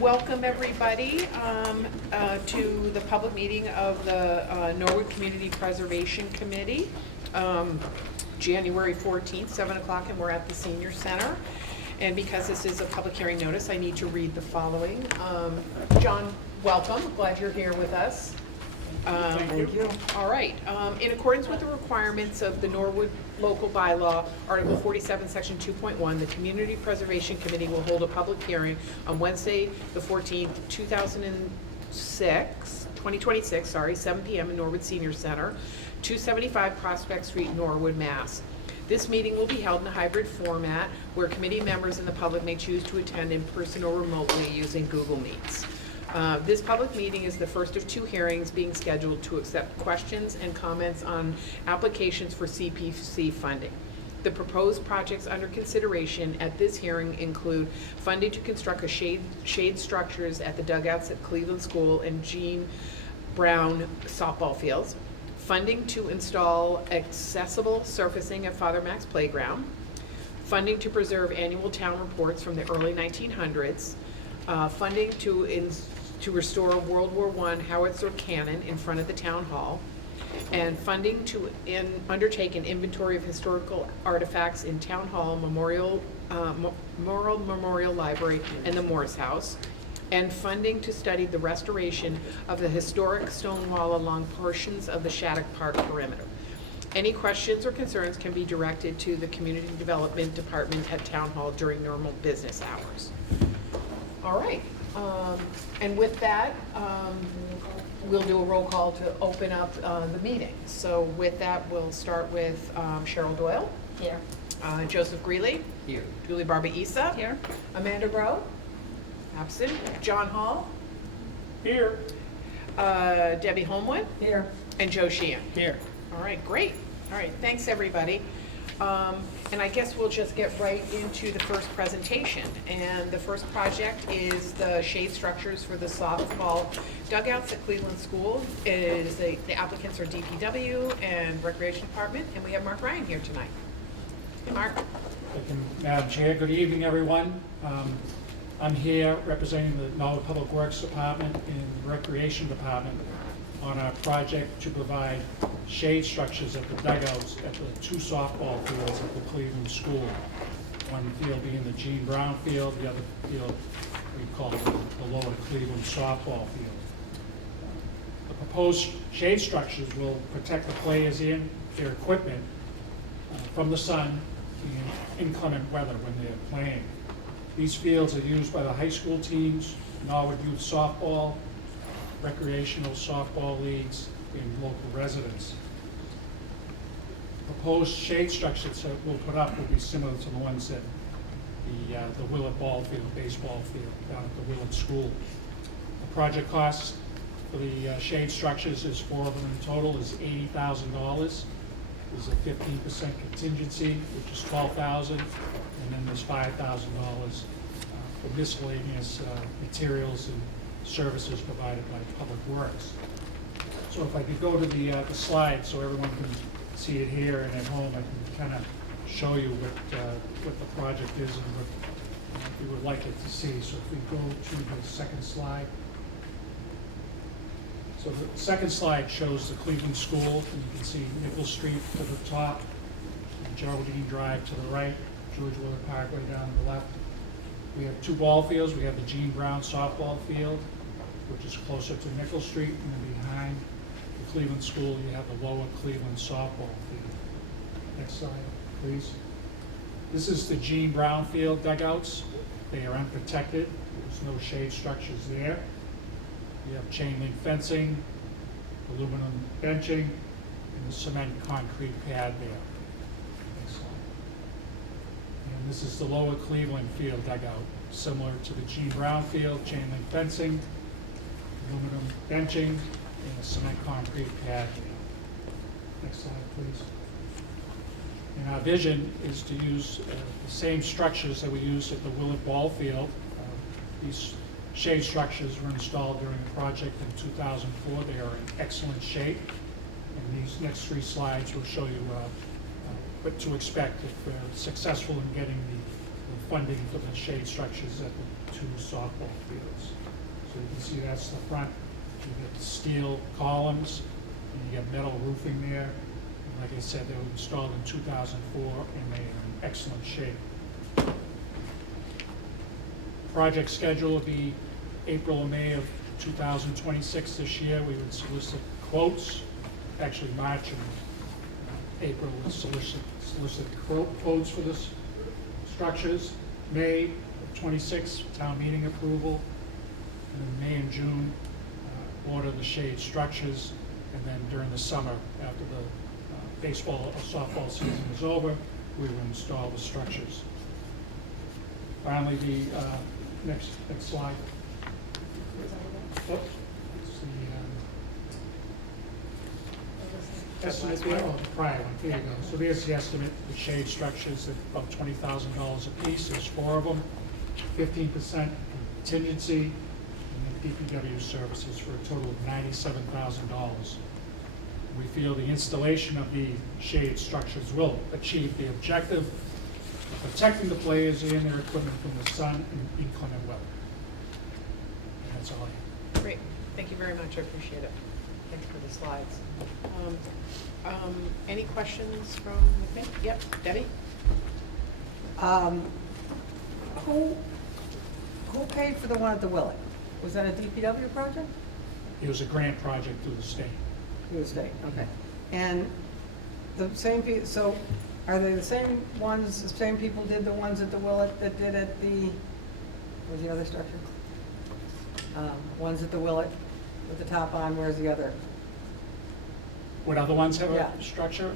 Welcome everybody to the public meeting of the Norwood Community Preservation Committee, January 14th, 7 o'clock, and we're at the Senior Center. And because this is a public hearing notice, I need to read the following. John, welcome. Glad you're here with us. Thank you. All right. In accordance with the requirements of the Norwood Local Bylaw, Article 47, Section 2.1, the Community Preservation Committee will hold a public hearing on Wednesday, the 14th, 2026, 7 p.m. in Norwood Senior Center, 275 Prospect Street, Norwood, Mass. This meeting will be held in a hybrid format where committee members and the public may choose to attend in person or remotely using Google Meets. This public meeting is the first of two hearings being scheduled to accept questions and comments on applications for CPC funding. The proposed projects under consideration at this hearing include funding to construct a shade structures at the dugouts at Cleveland School and Gene Brown softball fields, funding to install accessible surfacing at Father Max Playground, funding to preserve annual town reports from the early 1900s, funding to restore World War I howitzer cannon in front of the town hall, and funding to undertake an inventory of historical artifacts in Town Hall, Memorial Library, and the Morris House, and funding to study the restoration of the historic stone wall along portions of the Shattuck Park perimeter. Any questions or concerns can be directed to the Community Development Department at Town Hall during normal business hours. All right. And with that, we'll do a roll call to open up the meeting. So with that, we'll start with Cheryl Doyle. Here. Joseph Greeley. Here. Julie Barba-Isa. Here. Amanda Grow. Absent. John Hall. Here. Debbie Homewood. Here. And Joe Sheehan. Here. All right, great. All right, thanks everybody. And I guess we'll just get right into the first presentation. And the first project is the shade structures for the softball dugouts at Cleveland School. It is the applicants are DPW and Recreation Department, and we have Mark Ryan here tonight. Hey, Mark. Thank you, Madam Chair. Good evening, everyone. I'm here representing the Norwood Public Works Department and the Recreation Department on our project to provide shade structures at the dugouts at the two softball fields at the Cleveland School. One field being the Gene Brown field, the other field we call the Lower Cleveland softball field. The proposed shade structures will protect the players and their equipment from the sun and inclement weather when they're playing. These fields are used by the high school teams, Norwood Youth Softball, recreational softball leagues, and local residents. Proposed shade structures that we'll put up will be similar to the ones at the Willett Ball Field, baseball field down at the Willett School. The project cost for the shade structures is four of them in total is $80,000. There's a 15% contingency, which is $12,000, and then there's $5,000 for miscellaneous materials and services provided by Public Works. So if I could go to the slide so everyone can see it here and at home, I can kind of show you what the project is and what you would like it to see. So if we go to the second slide. So the second slide shows the Cleveland School, and you can see Nichols Street to the top, and Geraldine Drive to the right, George Willard Parkway down to the left. We have two ball fields. We have the Gene Brown softball field, which is closer to Nichols Street, and then behind the Cleveland School, you have the Lower Cleveland softball field. Next slide, please. This is the Gene Brown field dugouts. They are unprotected. There's no shade structures there. You have chain link fencing, aluminum benching, and the cement concrete pad there. Next slide. And this is the Lower Cleveland field dugout, similar to the Gene Brown field, chain link fencing, aluminum benching, and a cement concrete pad. Next slide, please. And And our vision is to use the same structures that we used at the Willett Ball Field. These shade structures were installed during the project in 2004. They are in excellent shape. And these next 3 slides will show you what to expect if we're successful in getting the funding for the shade structures at the 2 softball fields. So you can see that's the front. You get steel columns, and you get metal roofing there. And like I said, they were installed in 2004, and they are in excellent shape. Project schedule will be April or May of 2026 this year. We would solicit quotes, actually March and April would solicit quotes for this structures. May of 26, town meeting approval. And in May and June, order the shade structures. And then during the summer, after the baseball or softball season is over, we will install the structures. Finally, the next slide. Oops, it's the estimate, the prior one, here you go. So there's the estimate, the shade structures at about $20,000 a piece. There's 4 of them, 15% contingency, and then DPW services for a total of $97,000. We feel the installation of the shade structures will achieve the objective of protecting the players and their equipment from the sun and inclement weather. And that's all I have. Great, thank you very much, I appreciate it. Thanks for the slides. Any questions from the committee? Yep, Debbie? Who paid for the one at the Willett? Was that a DPW project? It was a grant project through the state. Through the state, okay. And the same people, so are they the same ones, the same people did the ones at the Willett that did at the, what was the other structure? Ones at the Willett with the top on, where's the other? What other ones have Yeah. a structure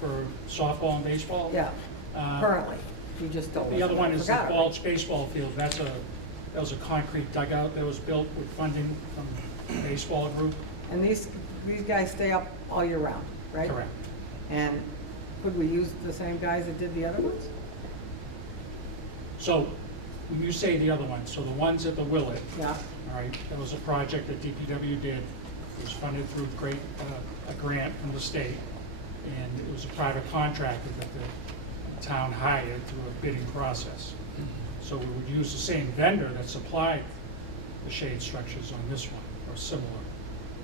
for softball and baseball? Yeah, Uh, currently, you just don't. The other one is the Forgot it. Balch baseball field. That was a concrete dugout that was built with funding from the baseball group. And these guys stay up all year round, right? Correct. And could we use the same guys that did the other ones? So when you say the other ones, so the ones at the Willett, Yeah, all right, that was a project that DPW did. It was funded through a grant from the state, and it was a private contractor that the town hired through a bidding process. So we would use the same vendor that supplied the shade structures on this one, or similar.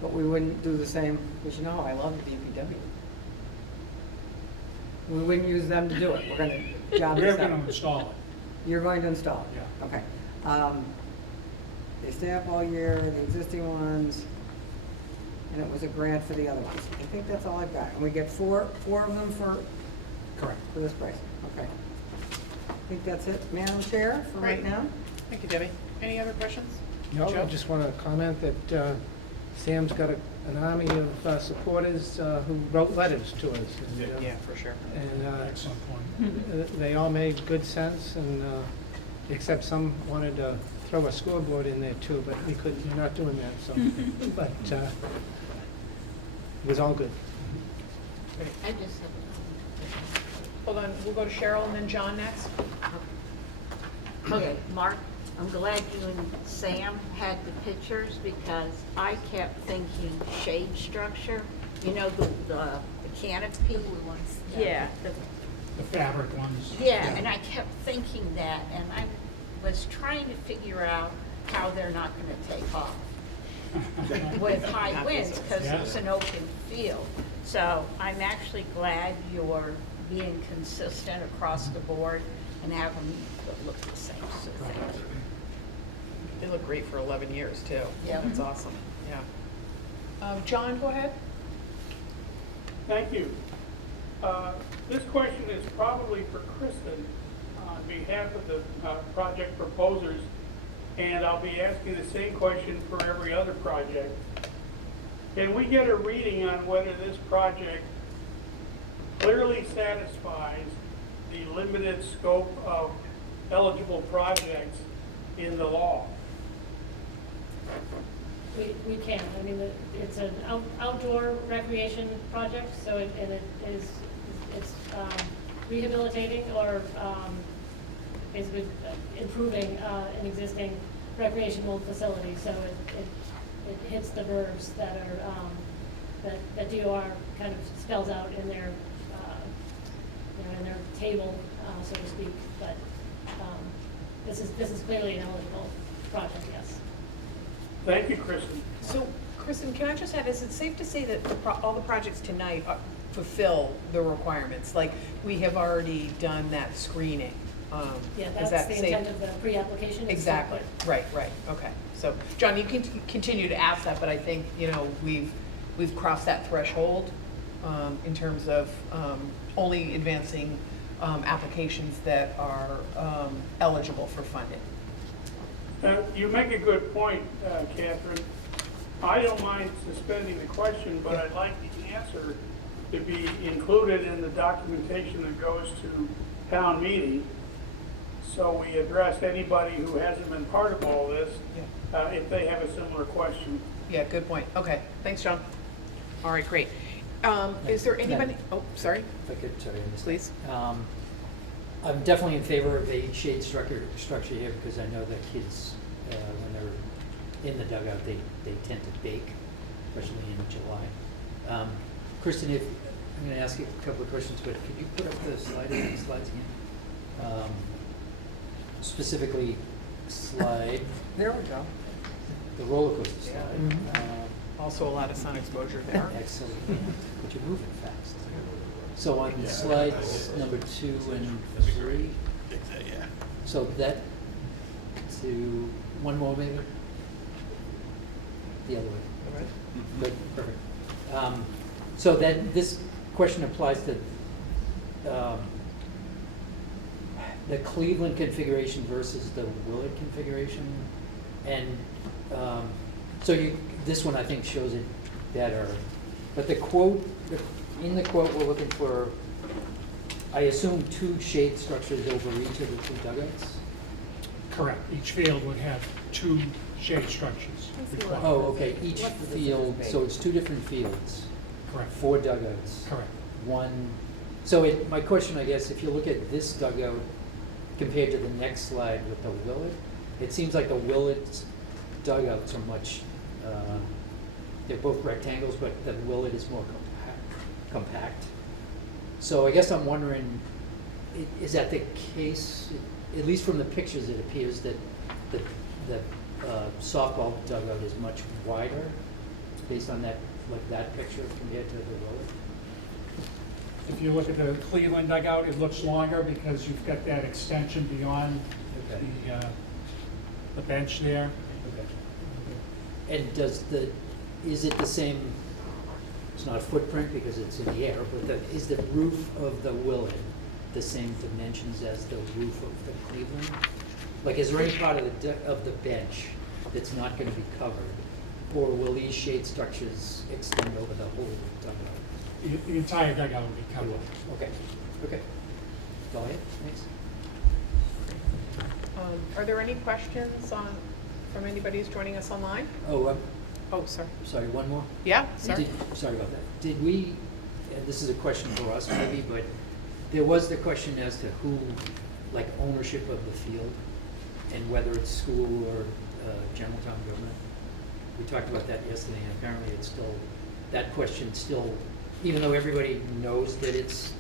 but we wouldn't do the same, because you know how I love the DPW. We wouldn't use them to do it, we're gonna job We're this gonna out. install it. You're going to install it? Yeah. Okay. They stay up all year, the existing ones, and it was a grant for the other ones. I think that's all I've got. And we get four of them for Correct. this price, okay. I think that's it, Madam Chair, for right Great. now. Thank you, Debbie. Any other questions? No, I Joe? just want to comment that Sam's got an army of supporters who wrote letters to us. And, for sure. And Excellent point. they all made good sense, and except some wanted to throw a scoreboard in there too, but we couldn't, we're not doing that, so. But it was all good. I just have Hold on, we'll go to Cheryl and then John next. okay, Mark, I'm glad you and Sam had the pictures because I kept thinking shade structure, you know, the canopy. ones. Yeah, The fabric ones. yeah, and I kept thinking that, and I was trying to figure out how they're not gonna take off with high winds, because it's an open field. So I'm actually glad you're being consistent across the board and have them look the same, so thank you. They look great for 11 years, too. Yeah. That's awesome, yeah. John, go ahead. Thank you. This question is probably for Kristen on behalf of the project proposers, and I'll be asking the same question for every other project. Can we get a reading on whether this project clearly satisfies the limited scope of eligible projects in the law? We can. I mean, it's an outdoor recreation project, so it is, it's rehabilitating or basically improving an existing recreational facility. So it hits the verbs that are, that DOR kind of spells out in their, in their table, so to speak. But this is clearly an eligible project, yes. Thank you, Kristen. So, Kristen, can I just add, is it safe to say that all the projects tonight fulfill the requirements? Like, we have already done that screening. Yeah, Is that's that the safe? intent of the pre-application. is to Exactly, put- right, okay. So, John, you can continue to ask that, but I think, we've crossed that threshold in terms of only advancing applications that are eligible for funding. You make a good point, Catherine. I don't mind suspending the question, but I'd like the answer to be included in the documentation that goes to town meeting. So we address anybody who hasn't been part of all this, if they have a similar question. Yeah, good point. Okay, thanks, John. All right, great. Is there anybody, oh, sorry, If I could, sorry, I missed that. please. I'm definitely in favor of the shade structure here because I know that kids, when they're in the dugout, they tend to bake, especially in July. Kristen, I'm gonna ask you a couple of questions, but could you put up the slides again? Specifically, slide, There we go. the roller coaster Yeah. slide. Also a lot of sun exposure there. Excellent, but you're moving fast. So on slides number 2 and 3, so that to one more maybe? The other way. Good, perfect. So then this question applies to the Cleveland configuration versus the Willard configuration. And so this one I think shows it better. But the quote, in the quote we're looking for, I assume 2 shade structures over each of the 2 dugouts? Correct. Each field would have 2 shade structures. required. Oh, okay, each field, so it's 2 different fields, Correct. 4 dugouts. Correct. One, so my question, I guess, if you look at this dugout compared to the next slide with the Willard, it seems like the Willard dugouts are much, they're both rectangles, but the Willard is more compact. So I guess I'm wondering, is that the case? At least from the pictures, it appears that the softball dugout is much wider, based on that, like that picture compared to the Willard. If you look at the Cleveland dugout, it looks longer because you've got that extension beyond Okay. the bench there. Okay. And is it the same, it's not a footprint because it's in the air, but is the roof of the Willard the same dimensions as the roof of the Cleveland? Like, is there any part of the bench that's not gonna be covered? Or will these shade structures extend over the whole dugout? The entire dugout will be They covered. will. Okay, okay. Go ahead, thanks. Are there any questions from anybody who's joining us online? Oh, Oh, sorry. sorry, one more? Yeah, sorry. Sorry about that. Did we, and this is a question for us maybe, but there was the question as to who, like ownership of the field and whether it's school or general town government. We talked about that yesterday and apparently it's still, that question still, even though everybody knows that it's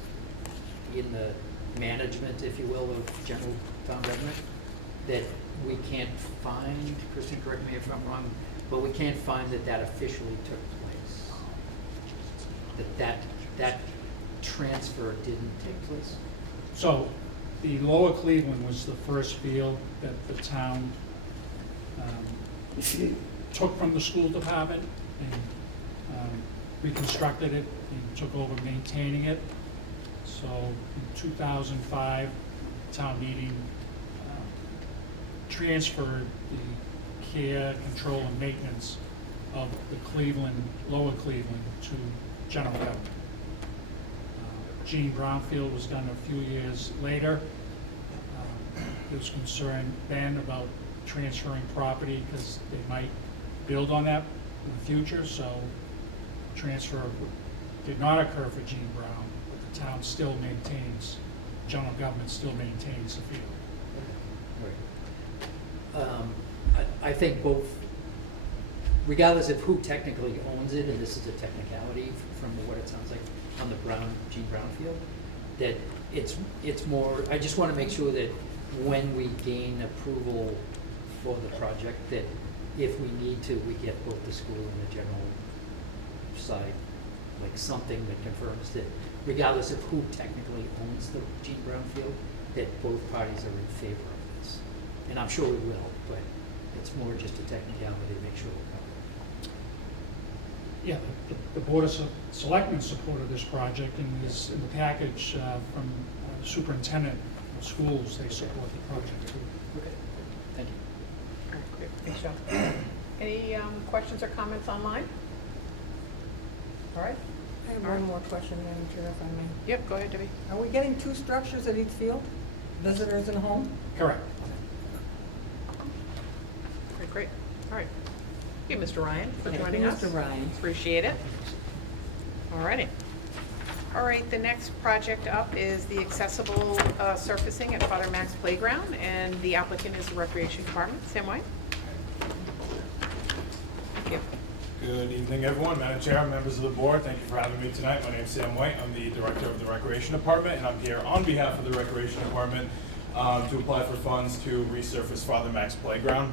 in the management, if you will, of general town government, that we can't find, Kristen, correct me if I'm wrong, but we can't find that officially took place. That transfer didn't take place. So the Lower Cleveland was the first field that the town took from the school department and reconstructed it and took over maintaining it. So in 2005, town meeting transferred the care, control, and maintenance of the Cleveland, Lower Cleveland to general government. Gene Brownfield was done a few years later. There was concern then about transferring property because they might build on that in the future, so transfer did not occur for Gene Brown, but the town still maintains general government still maintains the field. I think both, regardless of who technically owns it, and this is a technicality from what it sounds like on the Gene Brown field, that it's more, I just want to make sure that when we gain approval for the project, that if we need to, we get both the school and the general side, like something that confirms that regardless of who technically owns the Gene Brown field, that both parties are in favor of this. And I'm sure we will, but it's more just a technicality to make sure we're covered. Yeah, the Board of Selectmen supported this project, and is in the package from Superintendent of Schools, they support the project too. Okay, thank you. All right, great. Thanks, John. Any questions or comments online? All right. I have one more question, Madam Chair, if I may. Yep, go ahead, Debbie. Are we getting 2 structures at each field? Visitors and home? Correct. Great, great. All right. Thank you, Mr. Ryan, for Thank you, joining us. Mr. Ryan. Appreciate it. All righty. All right, the next project up is the accessible surfacing at Father Max Playground, and the applicant is the Recreation Department. Sam White? Thank you. Good evening, everyone. Madam Chair, members of the board, thank you for having me tonight. My name is Sam White. I'm the Director of the Recreation Department, and I'm here on behalf of the Recreation Department to apply for funds to resurface Father Max Playground,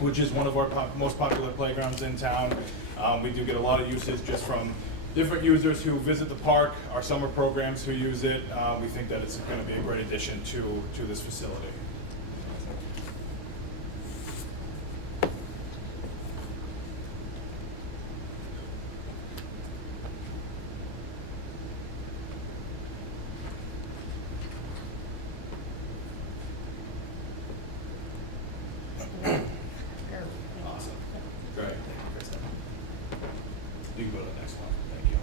which is one of our most popular playgrounds in town. We do get a lot of usage just from different users who visit the park, our summer programs who use it. We think that it's going to be a great addition to this facility. Awesome. Great. Thank you, Kristen. You can go to the next one. Thank you.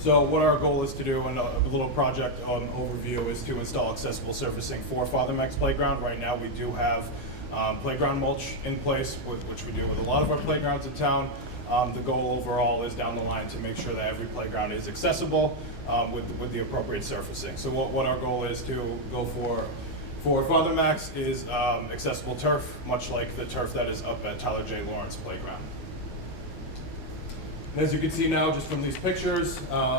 So what our goal is to do, and a little project overview, is to install accessible surfacing for Father Max Playground. Right now we do have playground mulch in place, which we do with a lot of our playgrounds in town. The goal overall is down the line to make sure that every playground is accessible with the appropriate surfacing. So what our goal is to go for Father Max is accessible turf, much like the turf that is up at Tyler J. Lawrence Playground. As you can see now, just from these pictures,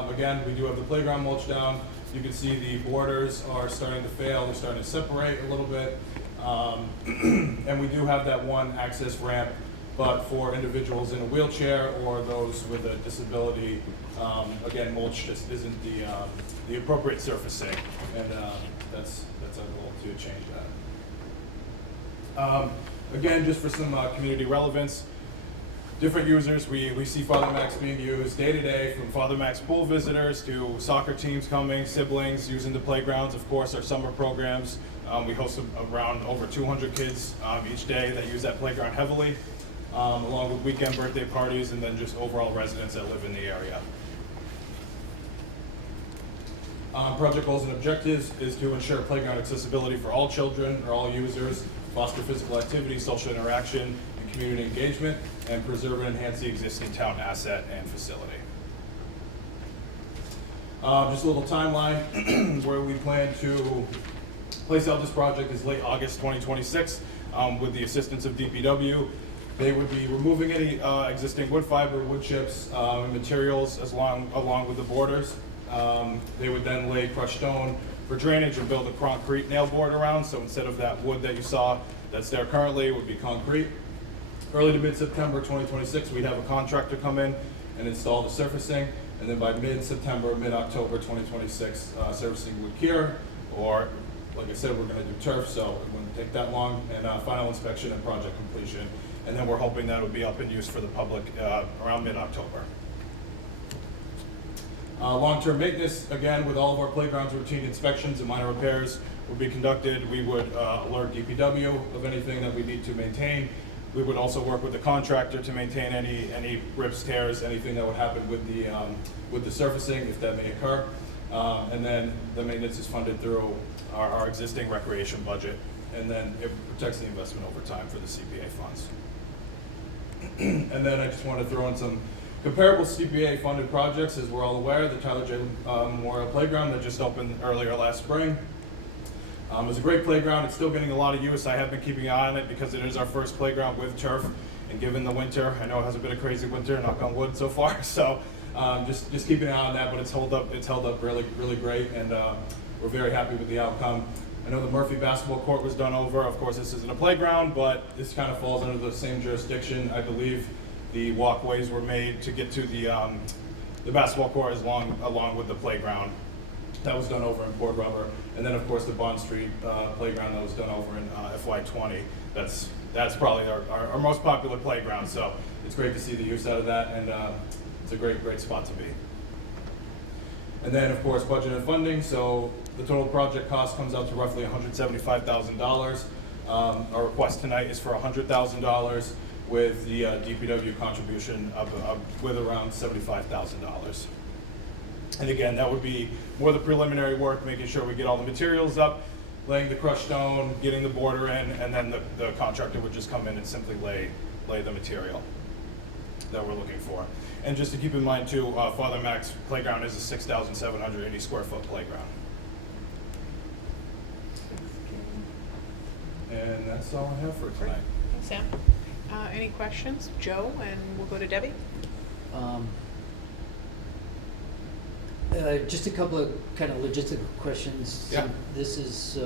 again, we do have the playground mulch down. You can see the borders are starting to fail. They're starting to separate a little bit. And we do have that one access ramp, but for individuals in a wheelchair or those with a disability, again, mulch just isn't the appropriate surfacing. And that's our goal, to change that. Again, just for some community relevance, different users, we see Father Max being used day to day, from Father Max pool visitors to soccer teams coming, siblings using the playgrounds, of course, our summer programs. We host around over 200 kids each day that use that playground heavily, along with weekend birthday parties, and then just overall residents that live in the area. Project goals and objectives is to ensure playground accessibility for all children or all users, foster physical activity, social interaction, and community engagement, and preserve and enhance the existing town asset and facility. Just a little timeline where we plan to place out this project is late August 2026 with the assistance of DPW. They would be removing any existing wood fiber, wood chips, and materials along with the borders. They would then lay crushed stone for drainage and build a concrete nail board around. So instead of that wood that you saw that's there currently, it would be concrete. Early to mid-September 2026, we'd have a contractor come in and install the surfacing. And then by mid-September, mid-October 2026, surfacing would cure, or like I said, we're going to do turf, so it wouldn't take that long, and final inspection and project completion. And then we're hoping that it would be up in use for the public around mid-October. Long-term maintenance, again, with all of our playgrounds, routine inspections and minor repairs would be conducted. We would alert DPW of anything that we need to maintain. We would also work with the contractor to maintain any rips, tears, anything that would happen with the surfacing, if that may occur. And then the maintenance is funded through our existing recreation budget, and then it protects the investment over time for the CPA funds. And then I just want to throw in some Comparable CPA-funded projects, as we're all aware, the Tyler J. Memorial Playground that just opened earlier last spring. It was a great playground. It's still getting a lot of use. I have been keeping an eye on it because it is our first playground with turf. And given the winter, I know it hasn't been a crazy winter, knock on wood so far. So just keeping an eye on that, but it's held up really, really great, and we're very happy with the outcome. I know the Murphy basketball court was done over. Of course, this isn't a playground, but this kind of falls under the same jurisdiction. I believe the walkways were made to get to the basketball court along with the playground. That was done over in Port Rubber. And then, of course, the Bond Street playground that was done over in FY20. That's probably our most popular playground, so it's great to see the use out of that, and it's a great spot to be. And then, of course, budget and funding. So the total project cost comes out to roughly $175,000. Our request tonight is for $100,000 with the DPW contribution with around $75,000. And again, that would be more the preliminary work, making sure we get all the materials up, laying the crushed stone, getting the border in, and then the contractor would just come in and simply lay the material that we're looking for. And just to keep in mind too, Father Mack's playground is a 6,780 square foot playground. And that's all I have for tonight. Thanks, Sam. Any questions? Joe, and we'll go to Debbie. Just a couple of kind of logistical questions. Yeah. This is,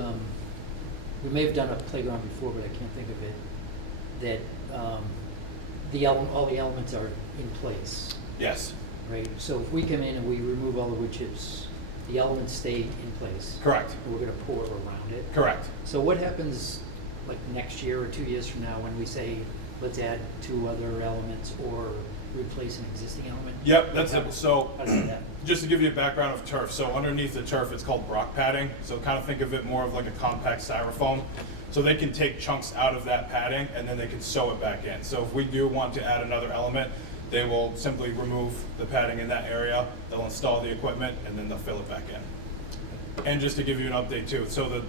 we may have done a playground before, but I can't think of it, that all the elements are in place, Yes, right? So if we come in and we remove all the wood chips, the elements stay in place. correct, And we're gonna pour around it. correct. So what happens like next year or 2 years from now when we say, let's add 2 other elements or replace an existing element? Yep, that's it. So How does that happen? just to give you a background of turf, so underneath the turf, it's called Brock padding. So kind of think of it more of like a compact styrofoam. So they can take chunks out of that padding and then they can sew it back in. So if we do want to add another element, they will simply remove the padding in that area, they'll install the equipment, and then they'll fill it back in. And just to give you an update too, so the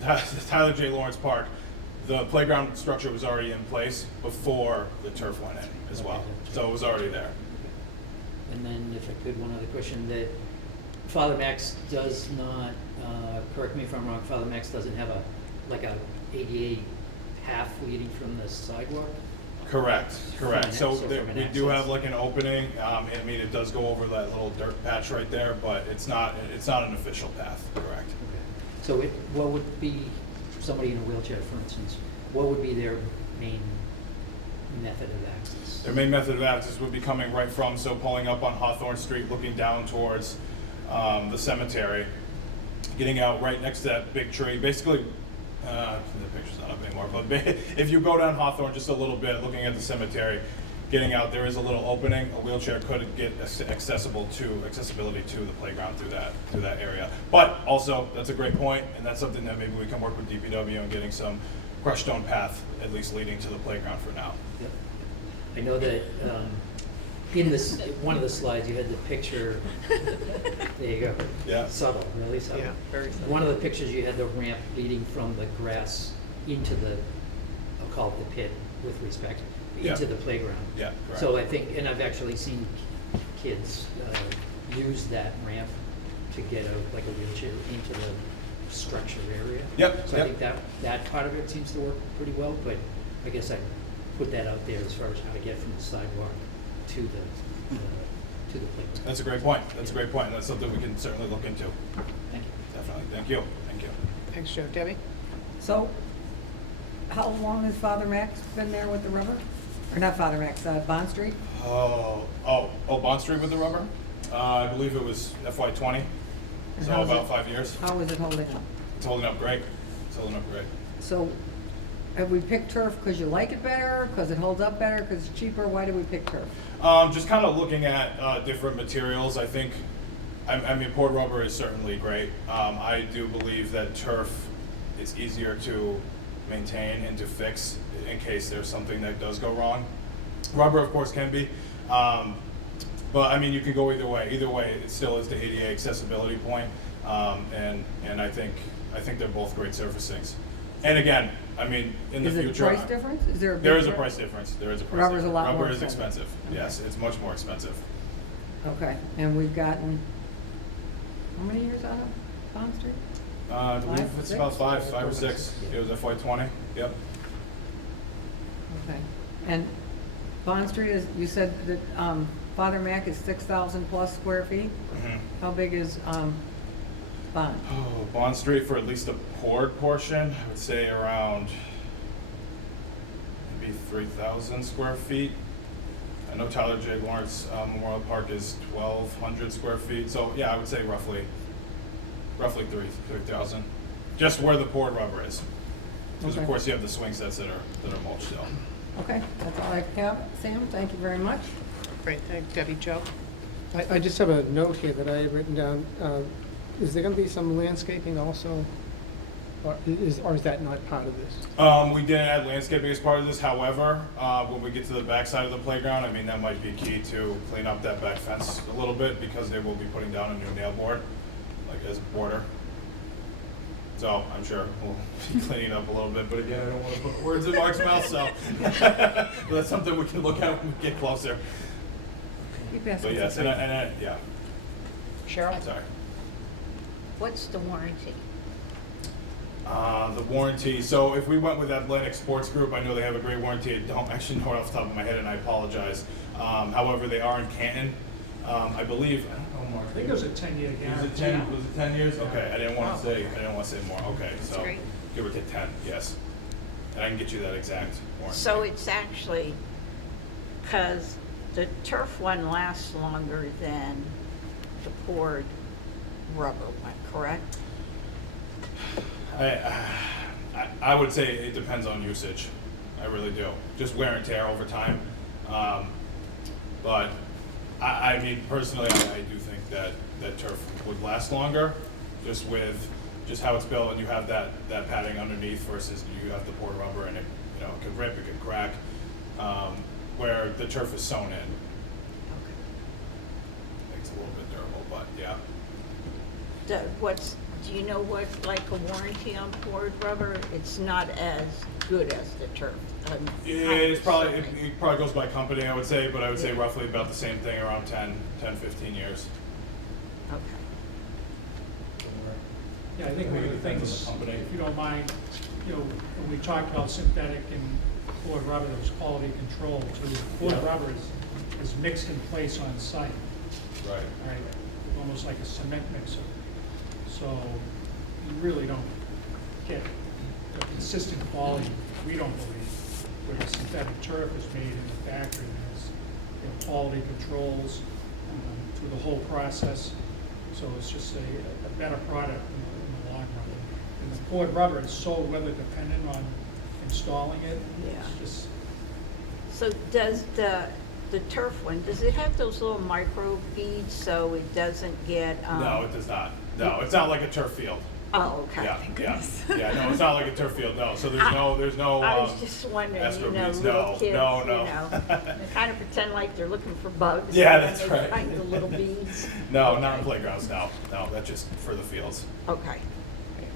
Tyler J. Lawrence Park, the playground structure was already in place before the turf went in as well. So it was already there. And then if I could, one other question, that Father Max does not, correct me if I'm wrong, Father Max doesn't have a ADA path leading from the sidewalk? Correct. From an So from an we do have access. like an opening. I mean, it does go over that little dirt patch right there, but it's not an official path. Correct. Okay. So what would be, somebody in a wheelchair, for instance, what would be their main method of access? Their main method of access would be coming right from, so pulling up on Hawthorne Street, looking down towards the cemetery, getting out right next to that big tree. Basically, the picture's not up anymore, but if you go down Hawthorne just a little bit, looking at the cemetery, getting out, there is a little opening. A wheelchair could get accessibility to the playground through that area. But also, that's a great point, and that's something that maybe we can work with DPW on getting some crushed stone path at least leading to the playground for now. Yep. I know that in this, one of the slides, you had the picture, there you go. Yeah. Subtle, really subtle. Yeah, very subtle. One of the pictures, you had the ramp leading from the grass into the, I'll call it the pit with respect, Yeah. into the playground. Yeah, correct. So I think, and I've actually seen kids use that ramp to get like a wheelchair into the structure area. Yep, So I yep. think that part of it seems to work pretty well, but I guess I'd put that out there as far as how to get from the sidewalk to the playground. That's a great point. That's a great point, and that's something we can certainly look into. Thank you. Definitely. Thank you. Thank you. Thanks, Joe. Debbie? So, how long has Father Max been there with the rubber? Or not Father Max, Bond Street? Bond Street with the rubber? I believe it was FY20, And so how's about it- 5 years. How is it holding up? It's holding up great. It's holding up great. So, have we picked turf because you like it better, because it holds up better, because it's cheaper? Why did we pick turf? Just kind of looking at different materials. I think, I mean, poured rubber is certainly great. I do believe that turf is easier to maintain and to fix in case there's something that does go wrong. Rubber, of course, can be. But I mean, you can go either way. Either way, it still is the ADA accessibility point. And I think they're both great surfacings. And again, I mean, in the Is it a future, price difference? Is there a big there is a difference? price difference. There is a price Rubber's a difference. lot more Rubber is expensive. expensive. Yes, it's much more expensive. Okay, and we've gotten, how many years out of Bond Street? I believe Five, it's six? about five or six. It was FY '20, yep. Okay, and Bond Street is, you said that, Father Mac is 6,000 plus square feet? Mhm. How big is, Bond? Oh, Bond Street for at least a poured portion, I would say around maybe 3,000 square feet. I know Tyler J. Lawrence Memorial Park is 1,200 square feet, so yeah, I would say roughly 3,000. Just where the poured rubber is. Because of Okay. course you have the swing sets that are mulched still. Okay, that's all I have. Sam, thank you very much. Great, thanks, Debbie. Joe? I just have a note here that I have written down. Is there gonna be some landscaping also? Or is that not part of this? We did add landscaping as part of this, however, when we get to the back side of the playground, I mean, that might be key to clean up that back fence a little bit because they will be putting down a new nail board, like as a border. So I'm sure we'll be cleaning up a little bit, but again, I don't want to put words in Mark's mouth, so. But that's something we can look at when we get closer. Keep asking But yes, some yeah, Cheryl? sorry. What's the warranty? The warranty, so if we went with Atlantic Sports Group, I know they have a great warranty. I don't actually know it off the top of my head, and I apologize. However, they are in Canton. I believe, I don't know, Mark. I think it was a 10-year guarantee. Was it 10 years? Okay, I didn't want to say more. Okay, so great. give or take 10, yes. And I can get you that exact warranty. So it's actually, because the turf one lasts longer than the poured rubber one, correct? I would say it depends on usage. I really do. Just wear and tear over time. But I mean, personally, I do think that turf would last longer, just with just how it's built, and you have that padding underneath versus you have the poured rubber, and it could rip, it could crack. Where the turf is sewn in, makes it a little bit durable. But yeah. Do you know what's like a warranty on poured rubber? It's not as good as the turf. It probably goes by company, I would say, but I would say roughly about the same thing, around 10, 15 years. Okay. Yeah, I think one of the Depends on things, the company. if you don't mind, when we talked about synthetic and poured rubber, there was quality control too. Poured Yeah. rubber is mixed in place on site, Right. right? Almost like a cement mixer. So you really don't get a consistent quality, we don't believe, where the synthetic turf is made in the factory. There's quality controls through the whole process. So it's just a better product in the long run. And the poured rubber is so weather dependent on installing it. Yeah. It's just, So does the turf one, does it have those little micro beads so it doesn't get? No, it does not. No, it's not like a turf field. Oh, okay. Yeah, no, it's not like a turf field, no. So there's no, I was just wondering, escrow little beads. kids, No. they kind of pretend like they're looking for bugs. Yeah, and then that's they right. find the little beads. No, not in playgrounds, no, that's just for the fields. Okay, Okay,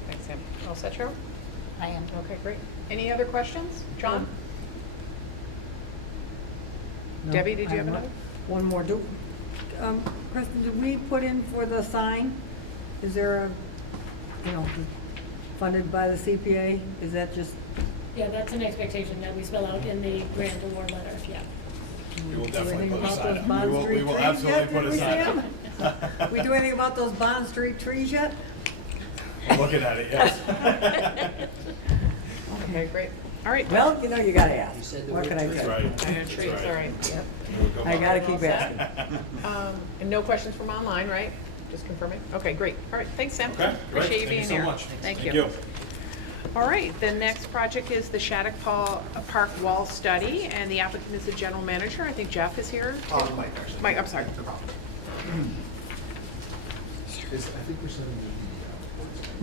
thanks, Sam. All set, Cheryl? I am. Okay, great. Any other questions? John? No, Debbie, did you have I'm not- another? One more. Kristen, did we put in for the sign? Is there funded by the CPA? Is that just, Yeah, that's an expectation that we spell out in the grant award letter, yeah. We will do definitely anything put a about sign those up. Bond We Street will trees absolutely yet? put Did a we see sign 'em? up. We do anything about those Bond Street trees yet? Looking at it, yes. Okay, great. All right. Well, you gotta ask. You said the What word can I trees. say? Right. And trees, That's all right. Yep. We'll go I on. gotta keep All set? asking. And no questions from online, right? Just confirming? Okay, great. All right, thanks, Sam. Okay, great. Appreciate you Thank being you so here. much. Thank Thank you. you. All right, the next project is the Shattuck Park Wall Study, and the applicant is the general manager. I think Jeff is here. Mike, actually. Mike, I'm sorry. No problem. I think we're sending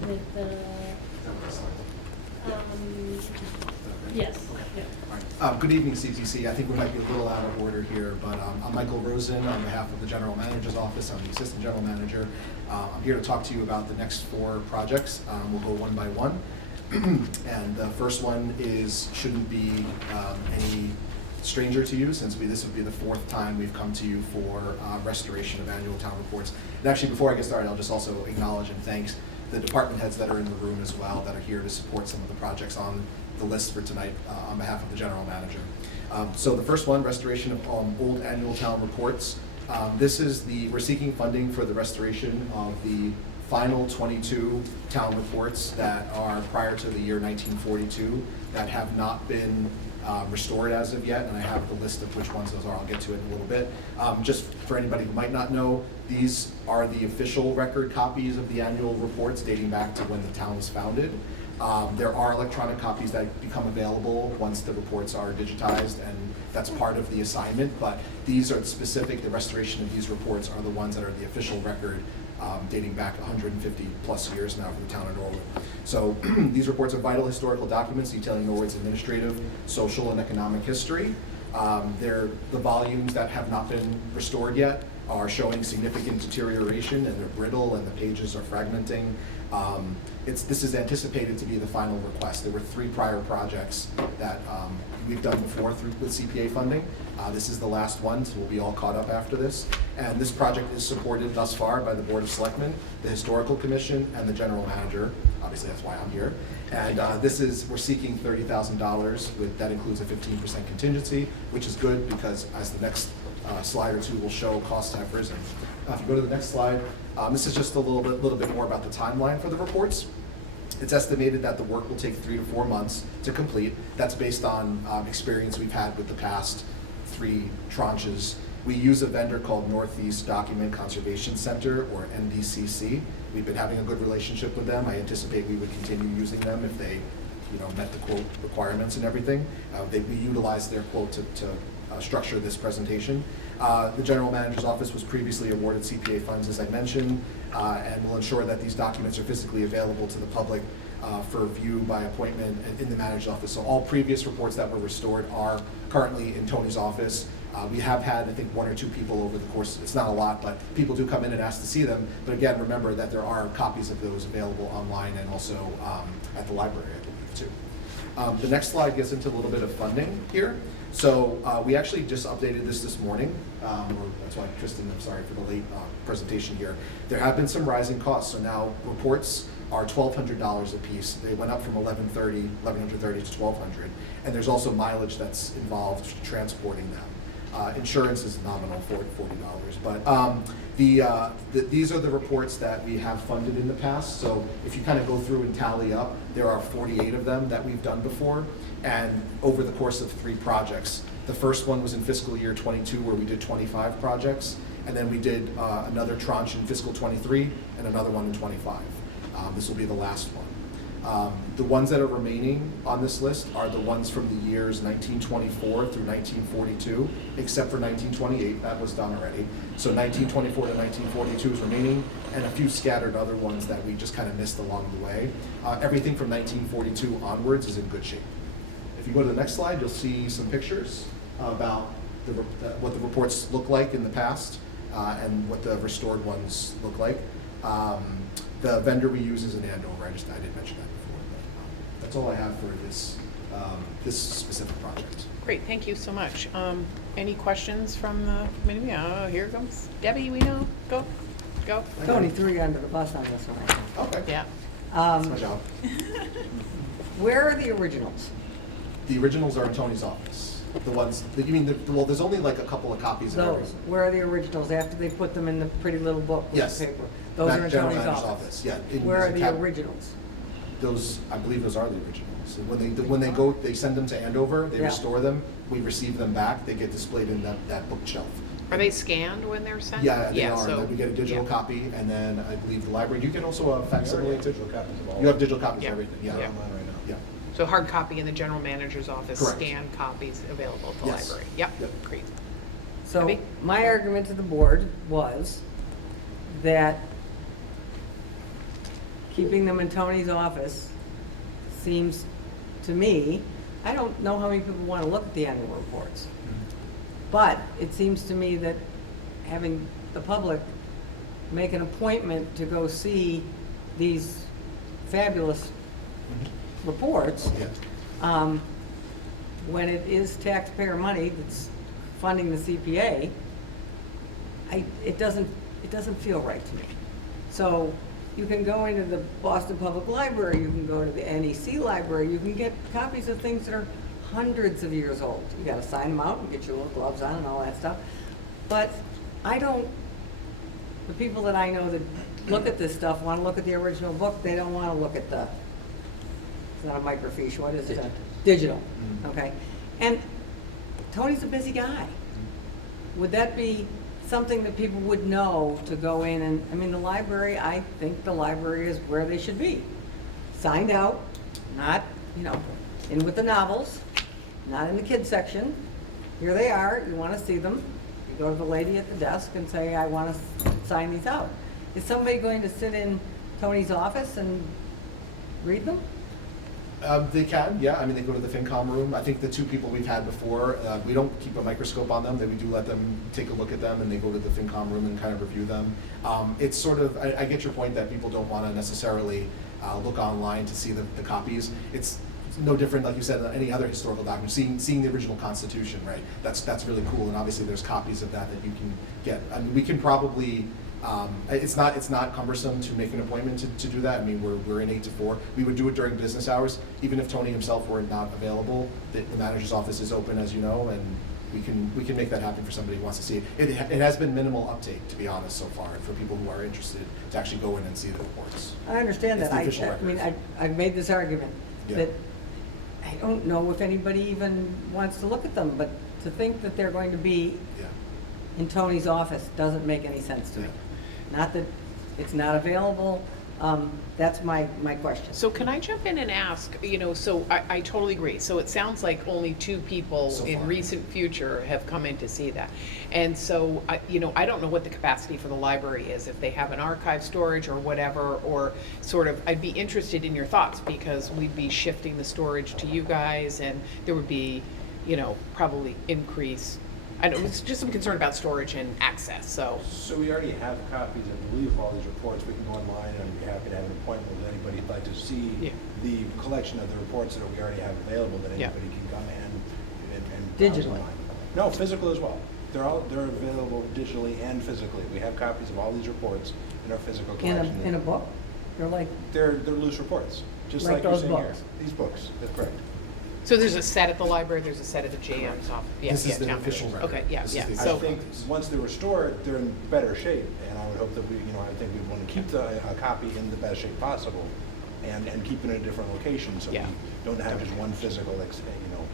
the With the, yes, yeah. Good evening, CPC. I think we might be a little out of order here, but I'm Michael Rosen on behalf of the General Manager's Office. I'm the Assistant General Manager. I'm here to talk to you about the next 4 projects. We'll go one by one. And the first one shouldn't be any stranger to you, since this would be the 4th time we've come to you for restoration of annual town reports. And actually, before I get started, I'll just also acknowledge and thank the department heads that are in the room as well, that are here to support some of the projects on the list for tonight on behalf of the general manager. So the first one, restoration of old annual town reports. We're seeking funding for the restoration of the final 22 town reports that are prior to the year 1942 that have not been restored as of yet, and I have the list of which ones those are. I'll get to it in a little bit. Just for anybody who might not know, these are the official record copies of the annual reports dating back to when the town was founded. There are electronic copies that become available once the reports are digitized, and that's part of the assignment, but these are specific. The restoration of these reports are the ones that are the official record dating back 150 plus years now for the town of Norwood. So these reports are vital historical documents detailing Norwood's administrative, social, and economic history. The volumes that have not been restored yet are showing significant deterioration, and they're brittle, and the pages are fragmenting. This is anticipated to be the final request. There were 3 prior projects that we've done before with CPA funding. This is the last one, so we'll be all caught up after this. And this project is supported thus far by the Board of Selectmen, the Historical Commission, and the General Manager. Obviously, that's why I'm here. And we're seeking $30,000. That includes a 15% contingency, which is good because, as the next slide or two will show, costs have risen. If you go to the next slide, this is just a little bit more about the timeline for the reports. It's estimated that the work will take 3 to 4 months to complete. That's based on experience we've had with the past 3 tranches. We use a vendor called Northeast Document Conservation Center, or NDCC. We've been having a good relationship with them. I anticipate we would continue using them if they, met the quote requirements and everything. We utilize their quote to structure this presentation. The General Manager's Office was previously awarded CPA funds, as I mentioned, and will ensure that these documents are physically available to the public for view by appointment in the Manager's Office. So all previous reports that were restored are currently in Tony's office. We have had, I think, 1 or 2 people over the course, it's not a lot, but people do come in and ask to see them. But again, remember that there are copies of those available online and also at the library, I believe, too. The next slide gets into a little bit of funding here. So we actually just updated this morning. That's why, Kristen, I'm sorry for the late presentation here. There have been some rising costs. So now reports are $1,200 a piece. They went up from $1,130 to $1,200. And there's also mileage that's involved transporting them. Insurance is nominal for $40. But these are the reports that we have funded in the past. So if you kind of go through and tally up, there are 48 of them that we've done before. And over the course of 3 projects. The first one was in fiscal year 22, where we did 25 projects. And then we did another tranche in fiscal 23 and another one in 25. This will be the last one. The ones that are remaining on this list are the ones from the years 1924 through 1942, except for 1928, that was done already. So 1924 to 1942 is remaining, and a few scattered other ones that we just kind of missed along the way. Everything from 1942 onwards is in good shape. If you go to the next slide, you'll see some pictures about what the reports look like in the past and what the restored ones look like. The vendor we use is in Andover. I did mention that before. But, that's all I have for this specific project. Great, thank you so much. Any questions from the committee? Oh, here comes Debbie, we know. Go. Tony threw you under the bus on this one. Okay. Yeah. That's my job. Where are the originals? The originals are in Tony's office. The ones that you mean, well, there's only like a couple of copies of Those, everything. where are the originals after they put them in the pretty little book with Yes. the paper? Those are in General Tony's Manager's office. Yeah. Where are the Cap- originals? Those, I believe those are the originals. When they go, they send them to Andover, they Yeah. restore them, we receive them back, they get displayed in that bookshelf. Are they scanned when they're sent? Yeah, they are. so- Then we get a digital yeah. copy, and then I believe the library, you get also a facsimile. digital copies of all. You have digital copies Yeah. of everything, yeah. Yeah. Online right now. Yeah. So hard copy in the general manager's office, Correct. scanned copies available at the Yes. library. Yep, Yep. great. So Debbie? my argument to the board was that keeping them in Tony's office seems to me, I don't know how many people want to look at the annual reports. But it seems to me that having the public make an appointment to go see these fabulous reports Yeah. when it is taxpayer money that's funding the CPA, it doesn't feel right to me. So you can go into the Boston Public Library, you can go to the NEC library, you can get copies of things that are hundreds of years old. You gotta sign them out and get your little gloves on and all that stuff. But the people that I know that look at this stuff wanna look at the original book, they don't wanna look at it's not a microfiche, what is it? Digital, okay? And Tony's a busy guy. Would that be something that people would know to go in and, I mean, the library, I think the library is where they should be. Signed out, not, in with the novels, not in the kids section. Here they are, you wanna see them, you go to the lady at the desk and say, I wanna sign these out. Is somebody going to sit in Tony's office and read them? They can, yeah. I mean, they go to the FinCom room. I think the two people we've had before, we don't keep a microscope on them. We do let them take a look at them, and they go to the FinCom room and kind of review them. It's sort of, I get your point that people don't want to necessarily look online to see the copies. It's no different, like you said, than any other historical document. Seeing the original Constitution, right? That's really cool, and obviously there's copies of that you can get. I mean, we can probably. It's not cumbersome to make an appointment to do that. I mean, we're in 8 to 4. We would do it during business hours, even if Tony himself were not available. The manager's office is open, as you know, and we can make that happen for somebody who wants to see it. It has been minimal uptake, to be honest, so far, for people who are interested to actually go in and see the reports. I understand It's that. the official I mean, records. I've made this argument, Yeah. that I don't know if anybody even wants to look at them, but to think that they're going to be Yeah. in Tony's office doesn't make any sense to me. Yeah. Not that it's not available, that's my question. So can I jump in and ask, so I totally agree. So it sounds like only 2 people So in far. recent future have come in to see that. And so, I don't know what the capacity for the library is, if they have an archive storage or whatever, or sort of, I'd be interested in your thoughts, because we'd be shifting the storage to you guys, and there would be, probably increase. I know, it's just some concern about storage and access, so. So we already have copies, I believe, of all these reports. We can go online, and I'd be happy to have an appointment with anybody who'd like to see Yeah. the collection of the reports that we already have available, that Yeah. anybody can come in and browse Digitally? online. No, physical as well. They're available digitally and physically. We have copies of all these reports in our physical collection. In a book? They're like, They're loose reports, just Like like you're those seeing here. books? These books, that's correct. So there's a set at the library, there's a set at the JM's office. Yeah, This is yeah, the town official manager. record. Okay, yeah, This is yeah. the I So, think once they're restored, they're in better shape, and I would hope that I think we'd want to keep a copy in the best shape possible, and keep it in a different location, so we Yeah. don't have just one physical,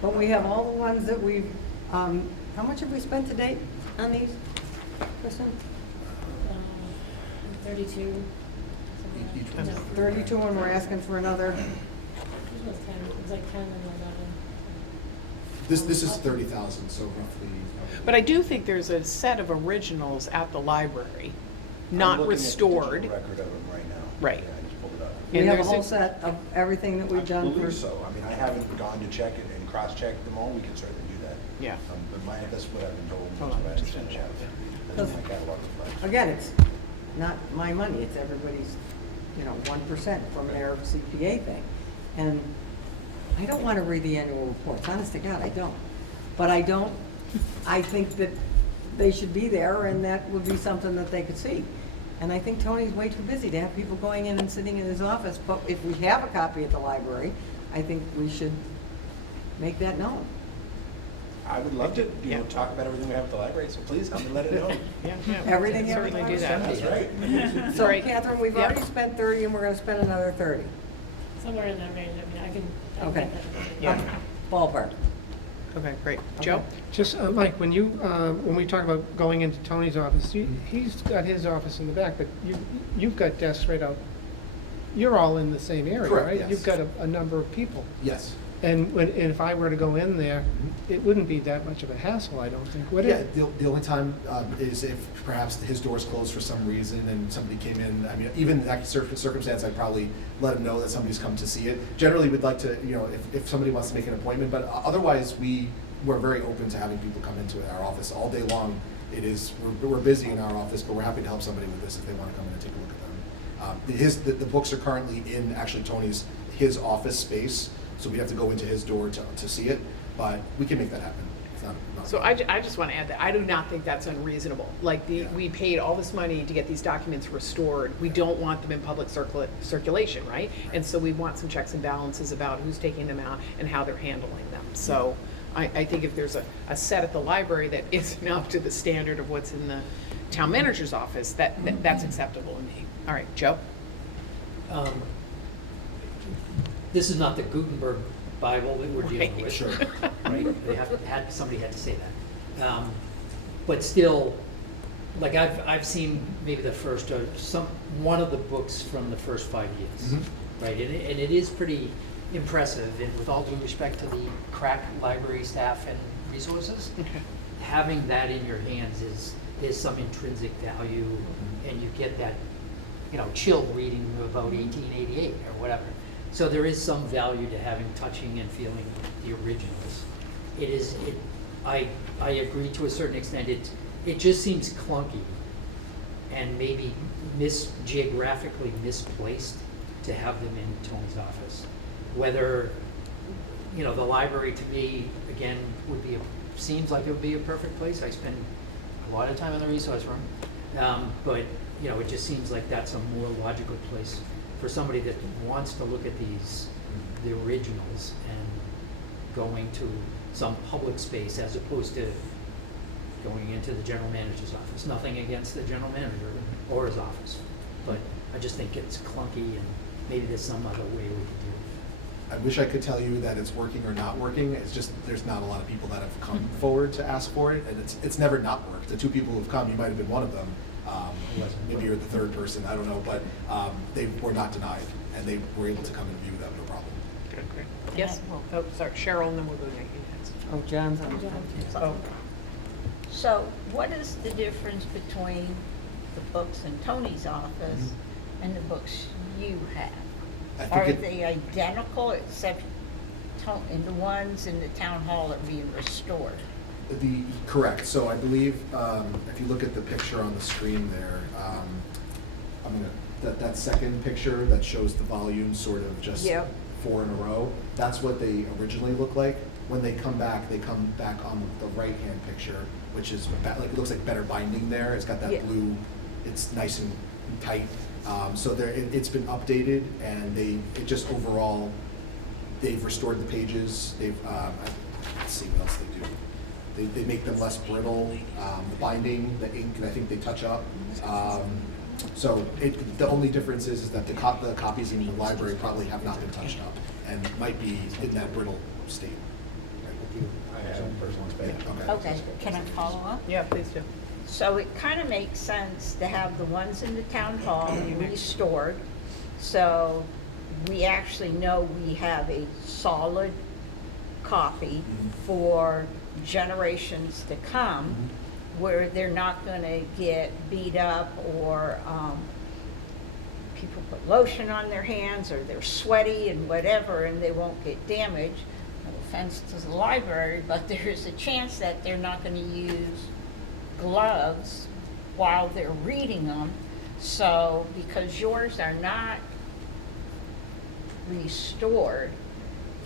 but we have all the ones that we've, how much have we spent to date on these, Kristen? 32. Each something like one's that. 32, and we're asking for another, This was 10, it was like 10 and 11. This is 30,000, so roughly. but I do think there's a set of originals at the library, not restored. I'm looking at the digital record of them right now. Right. Yeah, I just pulled it up. we And have a there's whole set of everything that we've done I for. believe so. I mean, I haven't gone to check it and cross-check them all. We can certainly do that. Yeah. But that's what I've been told. Hold That's on, what I just understand. finish up, That's my catalog reflects. Again, it's not my money, it's everybody's, 1% from their CPA thing. And I don't want to read the annual reports, honest to God, I don't. But I think that they should be there, and that would be something that they could see. And I think Tony's way too busy to have people going in and sitting in his office, but if we have a copy at the library, I think we should make that known. I would love to, Yeah. talk about everything we have at the library, so please come and let it know. Yeah, yeah. Everything we can certainly do that. That's right. So Right. Catherine, we've Yep. already spent 30, and we're gonna spend another 30. Somewhere in that range, I mean, I can Okay. get that. Yeah. Ballpark. Okay, great. Joe? Just, Mike, when we talk about going into Tony's office, he's got his office in the back, but you've got desks right out. You're all in the same area, Correct, right? yes. You've got a number of people. Yes. And if I were to go in there, it wouldn't be that much of a hassle, I don't think, would Yeah, it? the only time is if perhaps his door's closed for some reason and somebody came in. I mean, even in that circumstance, I'd probably let him know that somebody's come to see it. Generally, we'd like to, if somebody wants to make an appointment, but otherwise, we're very open to having people come into our office all day long. We're busy in our office, but we're happy to help somebody with this if they want to come in and take a look at them. The books are currently in actually his office space, so we have to go into his door to see it. but we can make that happen. It's not. So I just want to add that I do not think that's unreasonable. Like, Yeah. we paid all this money to get these documents restored. We don't want them in public circulation, right? And so we want some checks and balances about who's taking them out and how they're handling them. So I think if there's a set at the library that isn't up to the standard of what's in the town manager's office, that's acceptable to me. All right, Joe? This is not the Gutenberg Bible that we're dealing Right. with. Sure. Right? Somebody had to say that. But still, like I've seen maybe the first, or one of the books from the first 5 years, Mhm. right? And it is pretty impressive, and with all due respect to the crack library staff and resources, having that in your hands is some intrinsic value, and you get that, chill reading about 1888 or whatever. So there is some value to having touching and feeling the originals. I agree to a certain extent. It just seems clunky and maybe geographically misplaced to have them in Tony's office. Whether, the library to me, again, seems like it would be a perfect place. I spend a lot of time in the resource room. But, it just seems like that's a more logical place for somebody that wants to look at the originals, and going to some public space as opposed to going into the general manager's office. Nothing against the general manager or his office, but I just think it's clunky, and maybe there's some other way we could do it. I wish I could tell you that it's working or not working. It's just, there's not a lot of people that have come forward to ask for it, and it's never not worked. The 2 people who've come, you might have been one of them. Maybe you're the 3rd person, I don't know, but they were not denied, and they were able to come and view them, no problem. Yes? Oh, sorry, Cheryl, and then we'll go to Nikki next. Oh, John's on. Oh, So what is the difference between the books in Tony's office and the books you have? I think Are it- they identical except in the ones in the town hall are being restored? Correct. So I believe, if you look at the picture on the screen there, that second picture that shows the volume sort of just Yep. 4 in a row, that's what they originally look like. When they come back on the right-hand picture, which is like, it looks like better binding there. It's got Yeah. that blue, it's nice and tight. So it's been updated, and it just overall, they've restored the pages. Let's see what else they do. They make them less brittle. The binding, the ink, I think they touch up. So the only difference is that the copies in the library probably have not been touched up and might be in that brittle state. I have personal experience. Okay, can I follow up? yeah, please do. So it kind of makes sense to have the ones in the town hall restored, so we actually know we have a solid copy for generations to come, where they're not going to get beat up, or people put lotion on their hands, or they're sweaty and whatever, and they won't get damaged. No offense to the library, but there's a chance that they're not going to use gloves while they're reading them. So because yours are not restored,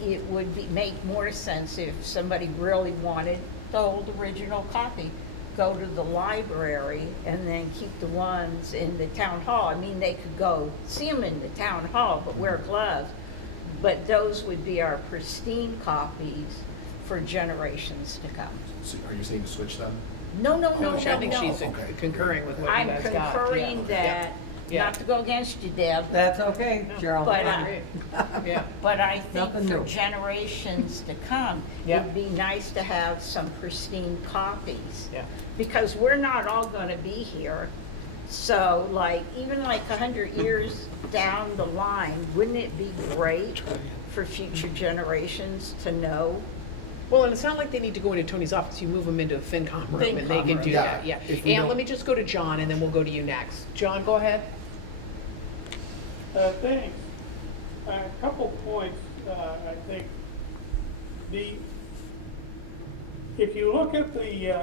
it would make more sense if somebody really wanted the old original copy, go to the library and then keep the ones in the town hall. I mean, they could go see them in the town hall, but wear gloves. But those would be our pristine copies for generations to come. So are you saying to switch them? No, No, I think she's Okay. concurring with what you I'm guys got. concurring Yeah. that, Yeah. not to go against you, Deb, That's okay, Cheryl. But, Yeah. but I think Nothing for new. generations to come, Yeah. it'd be nice to have some pristine copies. Yeah. Because we're not all gonna be here, so even 100 years down the line, wouldn't it be great for future generations to know? Well, and it's not like they need to go into Tony's office. You move them into a FinCom room and they FinCom can room. do Yeah, that, yeah. if we And don't- let me just go to John and then we'll go to you next. John, go ahead. Thanks. A couple points, I think. If you look at the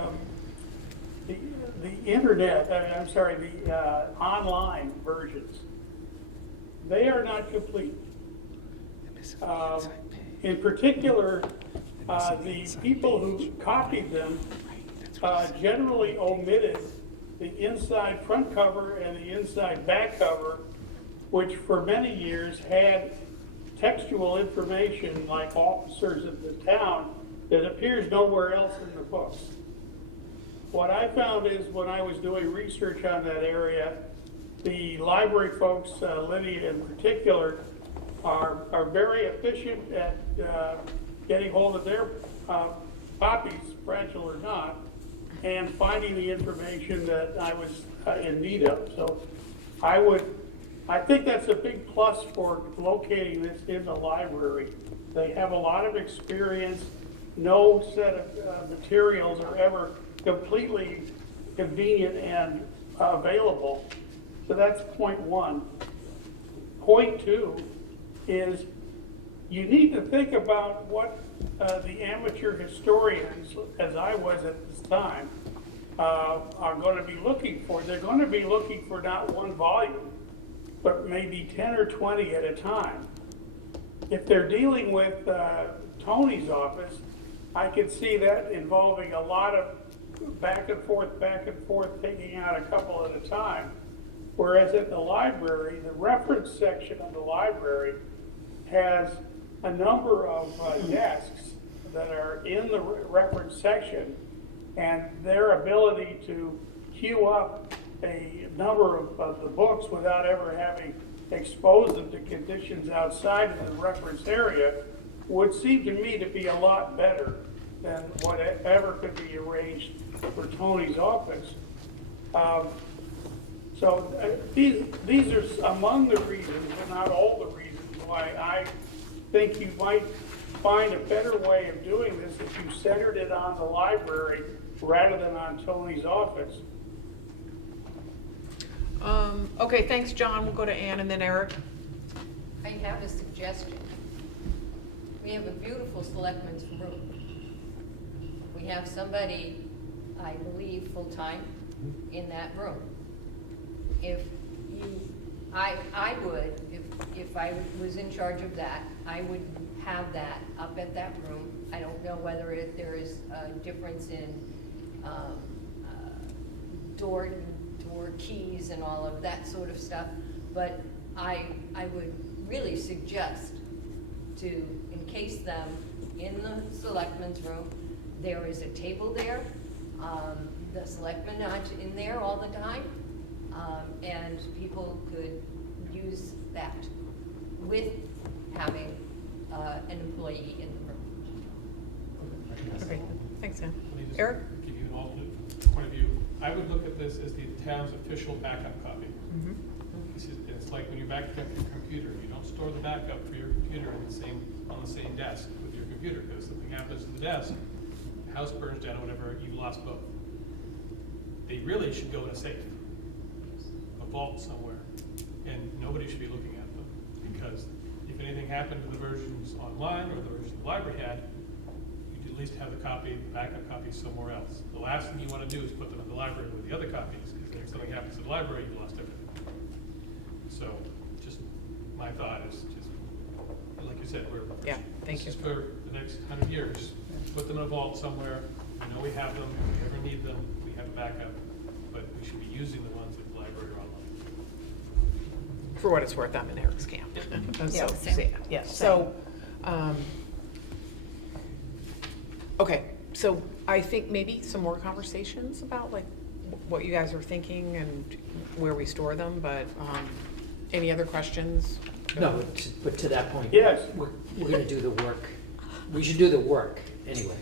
internet, the online versions, they are not complete. In particular, the people who copied them generally omitted the inside front cover and the inside back cover, which for many years had textual information like officers of the town that appears nowhere else in the books. What I found is when I was doing research on that area, the library folks, Lydia in particular, are very efficient at getting hold of their copies, fragile or not, and finding the information that I was in need of. So I think that's a big plus for locating this in the library. They have a lot of experience. No set of materials are ever completely convenient and available. So that's point one. Point two is you need to think about what the amateur historians, as I was at this time, are going to be looking for. They're going to be looking for not one volume, but maybe 10 or 20 at a time. If they're dealing with Tony's office, I could see that involving a lot of back and forth, taking out a couple at a time. Whereas at the library, the reference section of the library has a number of desks that are in the reference section, and their ability to queue up a number of the books without ever having exposed them to conditions outside of the reference area would seem to me to be a lot better than whatever could be arranged for Tony's office. These are among the reasons, but not all the reasons, why I think you might find a better way of doing this if you centered it on the library rather than on Tony's office. Okay, thanks, John. We'll go to Ann and then Eric. I have a suggestion. We have a beautiful selectmen's room. We have somebody, I believe, full-time in that room. If you, I would, if I was in charge of that, I would have that up at that room. I don't know whether there is a difference in door keys and all of that sort of stuff, but I would really suggest to encase them in the selectmen's room. There is a table there. The selectmen are in there all the time, and people could use that with having an employee in the room. Okay, thanks, Ann. Let me just Eric? give you an alternate point of view. I would look at this as the town's official backup copy. It's like when you back up your computer, you don't store the backup for your computer on the same desk with your computer, because something happens to the desk, house burns down or whatever, you've lost both. They really should go in a safe, a vault somewhere, and nobody should be looking at them, because if anything happened to the versions online or the version the library had, you'd at least have the backup copy somewhere else. The last thing you want to do is put them in the library with the other copies, because if something happens to the library, you lost everything. So, just my thought is just, like you said, Yeah, thank you. this is for the next 100 years. Put them in a vault somewhere. We know we have them. If we ever need them, we have a backup. But we should be using the ones at the library or online. For what it's worth, I'm in Eric's camp. Yeah, So, same. yeah, so, okay, so I think maybe some more conversations about like what you guys are thinking and where we store them, but any other questions? No, but to that point. Yes. We're gonna do the work. We should do the work anyway.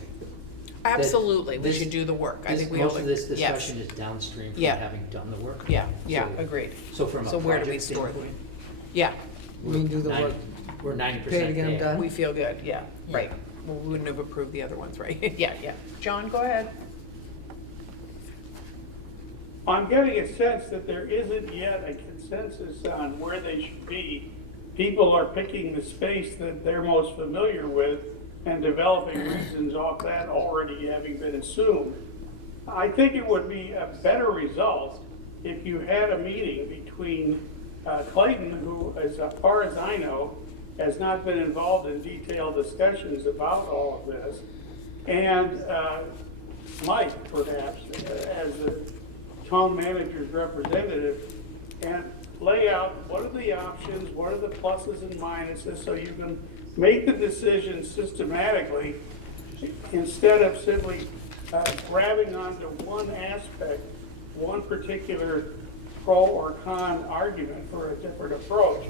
Absolutely, we this- should do the work. I This- think we Most all- of this yes. discussion is downstream from Yeah. having done the work. Yeah, So- agreed. So from a So where do we project store them? standpoint, Yeah, You mean do the work, we're 90% pay to get them there. done? we feel good, yeah, right. Well, we wouldn't have approved the other ones, right? Yeah. John, go ahead. I'm getting a sense that there isn't yet a consensus on where they should be. People are picking the space that they're most familiar with and developing reasons off that already having been assumed. I think it would be a better result if you had a meeting between Clayton, who, as far as I know, has not been involved in detailed discussions about all of this. And Mike, perhaps, as the town manager's representative, and lay out what are the options, what are the pluses and minuses, so you can make the decision systematically instead of simply grabbing onto one aspect, one particular pro or con argument for a different approach.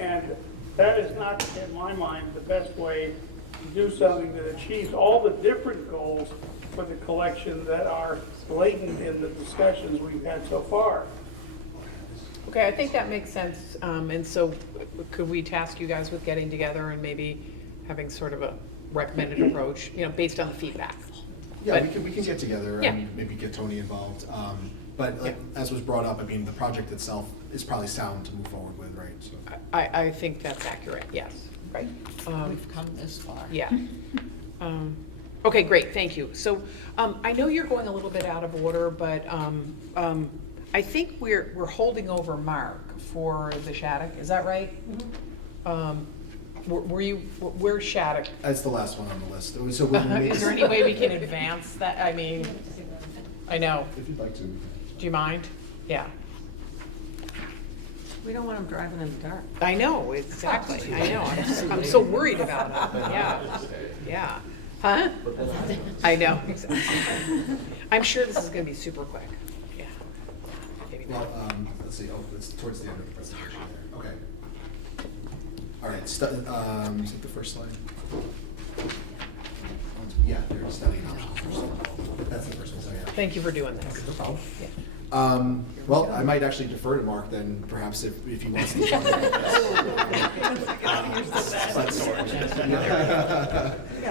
And that is not, in my mind, the best way to do something that achieves all the different goals for the collection that are latent in the discussions we've had so far. Okay, I think that makes sense, and so could we task you guys with getting together and maybe having sort of a recommended approach, you know, based on the feedback? Yeah, But- we can get together Yeah. and maybe get Tony involved. But like, as was brought up, I mean, the project itself is probably sound to move forward with, right? So. I think that's accurate, yes, right. We've come this far. Yeah. Okay, great, thank you. So, I know you're going a little bit out of order, but, I think we're holding over Mark for the Shattuck, is that right? Where's Shattuck? That's the last one on the list. So when we made Is there any way we can advance that? I mean, I know, If you'd like to. do you mind? Yeah, We don't want them driving in the dark. I know, exactly, I know, I'm so worried about it, yeah, yeah. Huh? I know, exactly. I'm sure this is gonna be super quick, yeah. Maybe not. Well, let's see, it's towards the end of the presentation there. Okay. All right, is it the first slide? Yeah, there's studying options. That's the first one, so yeah. Thank you for doing this. No problem. Yeah. Well, I might actually defer to Mark then, perhaps if he wants to.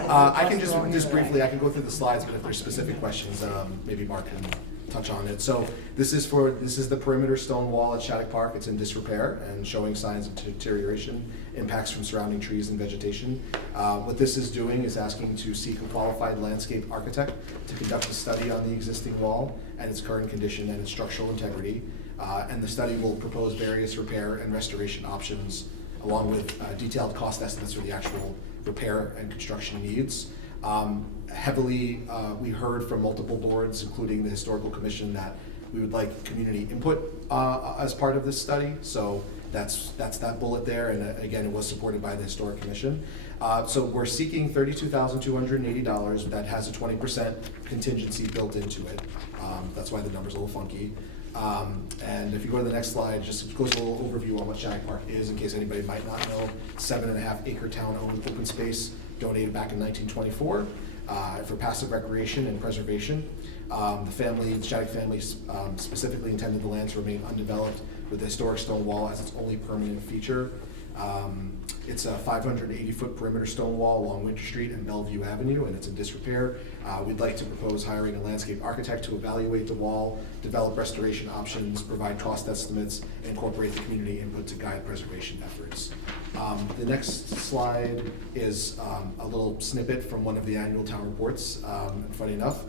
I can just briefly, I can go through the slides, but if there's specific questions, maybe Mark can touch on it. So this is the perimeter stone wall at Shattuck Park. It's in disrepair and showing signs of deterioration, impacts from surrounding trees and vegetation. What this is doing is asking to seek a qualified landscape architect to conduct a study on the existing wall and its current condition and its structural integrity. And the study will propose various repair and restoration options along with detailed cost estimates for the actual repair and construction needs. We heard from multiple boards, including the Historical Commission, that we would like community input as part of this study. So that's that bullet there, and again, it was supported by the Historic Commission. So we're seeking $32,280. That has a 20% contingency built into it. That's why the number's a little funky. And if you go to the next slide, just goes a little overview on what Shattuck Park is, in case anybody might not know. 7.5 acre town-owned open space donated back in 1924 for passive recreation and preservation. The Shattuck family specifically intended the land to remain undeveloped, with the historic stone wall as its only permanent feature. It's a 580-foot perimeter stone wall along Winter Street and Bellevue Avenue, and it's in disrepair. We'd like to propose hiring a landscape architect to evaluate the wall, develop restoration options, provide cost estimates, and incorporate the community input to guide preservation efforts. The next slide is a little snippet from one of the annual town reports. Funny enough,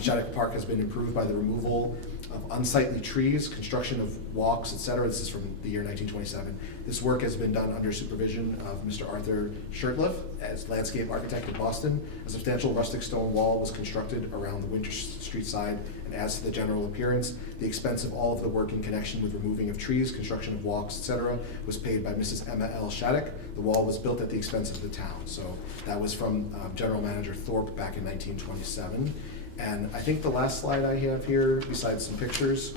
Shattuck Park has been improved by the removal of unsightly trees, construction of walks, etc. This is from the year 1927. This work has been done under supervision of Mr. Arthur Shurtleff as landscape architect in Boston. A substantial rustic stone wall was constructed around the Winter Street side and adds to the general appearance. The expense of all of the work in connection with removing of trees, construction of walks, etc. was paid by Mrs. Emma L. Shattuck. The wall was built at the expense of the town. So that was from General Manager Thorpe back in 1927. And I think the last slide I have here, besides some pictures,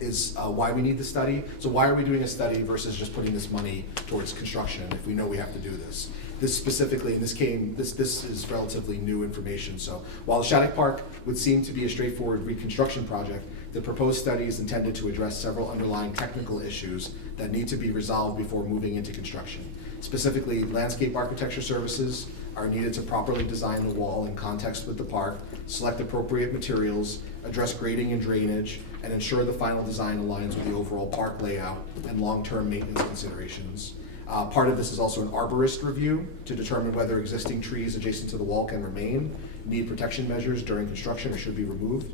is why we need the study. So why are we doing a study versus just putting this money towards construction if we know we have to do this? This specifically, and this is relatively new information. So while the Shattuck Park would seem to be a straightforward reconstruction project, the proposed study is intended to address several underlying technical issues that need to be resolved before moving into construction. Specifically, landscape architecture services are needed to properly design the wall in context with the park, select appropriate materials, address grading and drainage, and ensure the final design aligns with the overall park layout and long-term maintenance considerations. Part of this is also an arborist review to determine whether existing trees adjacent to the wall can remain, need protection measures during construction, or should be removed.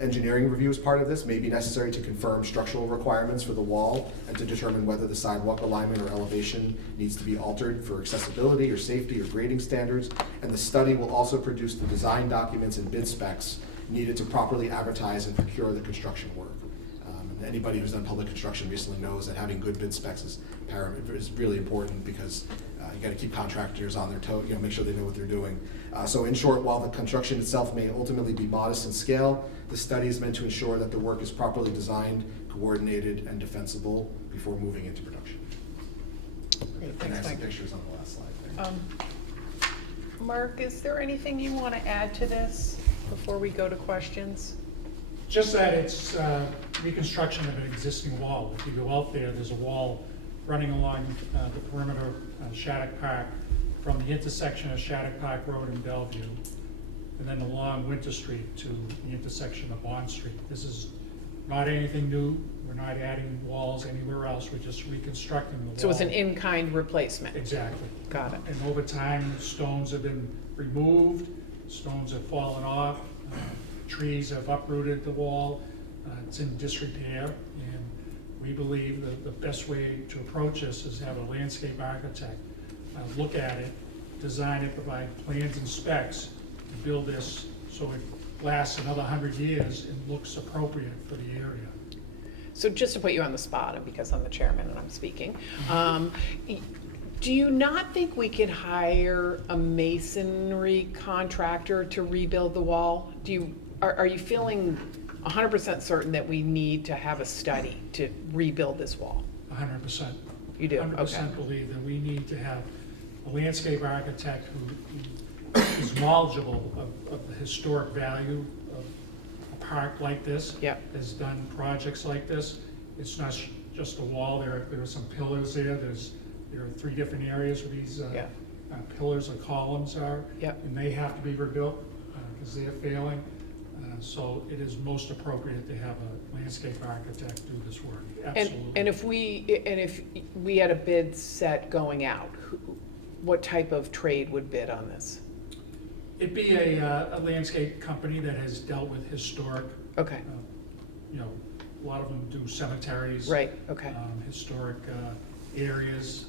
Engineering review is part of this, may be necessary to confirm structural requirements for the wall and to determine whether the sidewalk alignment or elevation needs to be altered for accessibility or safety or grading standards. And the study will also produce the design documents and bid specs needed to properly advertise and procure the construction work. And anybody who's done public construction recently knows that having good bid specs is really important, because you gotta keep contractors on their toe, make sure they know what they're doing. So in short, while the construction itself may ultimately be modest in scale, the study is meant to ensure that the work is properly designed, coordinated, and defensible before moving into production. Great, And I thanks, have some Mike. pictures on the last slide there. Mark, is there anything you want to add to this before we go to questions? Just that it's reconstruction of an existing wall. If you go out there, there's a wall running along the perimeter of Shattuck Park from the intersection of Shattuck Park Road and Bellevue, and then along Winter Street to the intersection of Bond Street. This is not anything new. We're not adding walls anywhere else. We're just reconstructing the wall. So it's an in-kind replacement? Exactly. Got it. And over time, stones have been removed, stones have fallen off, trees have uprooted the wall. It's in disrepair, and we believe that the best way to approach this is have a landscape architect look at it, design it, provide plans and specs to build this so it lasts another 100 years and looks appropriate for the area. So just to put you on the spot, and because I'm the chairman and I'm speaking, do you not think we could hire a masonry contractor to rebuild the wall? Are you feeling 100% certain that we need to have a study to rebuild this wall? 100%. You do? Okay. 100% believe that we need to have a landscape architect who is knowledgeable of the historic value of a park like this. Yep. Has done projects like this. It's not just a wall. There are some pillars there. There are 3 different areas where these pillars or columns are. Yep. And they have to be rebuilt because they're failing. So it is most appropriate to have a landscape architect do this work. Absolutely. And if we had a bid set going out, what type of trade would bid on this? It'd be a landscape company that has dealt with historic. Okay. A lot of them do cemeteries. Right, okay. Historic areas.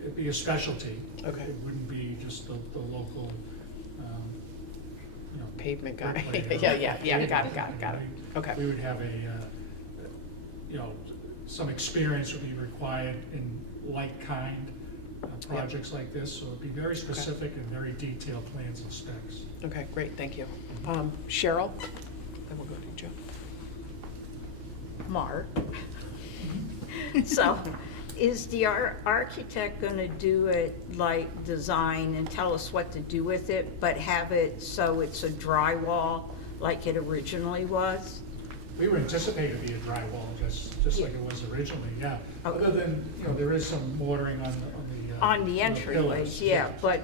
It'd be a specialty. Okay. It wouldn't be just the local, Pavement guy. bricklayer. Yeah, got it. Okay. We would have some experience would be required in like-kind projects like this, so it'd be very specific and very detailed plans and specs. Okay, great, thank you. Cheryl? Then we'll go to Joe. Mark. So, is the architect gonna do it like design and tell us what to do with it, but have it so it's a drywall like it originally was? We would anticipate it to be a drywall, just like it was originally, yeah. Okay. Other than, there is some mortaring On the pillars, entryways, yeah, but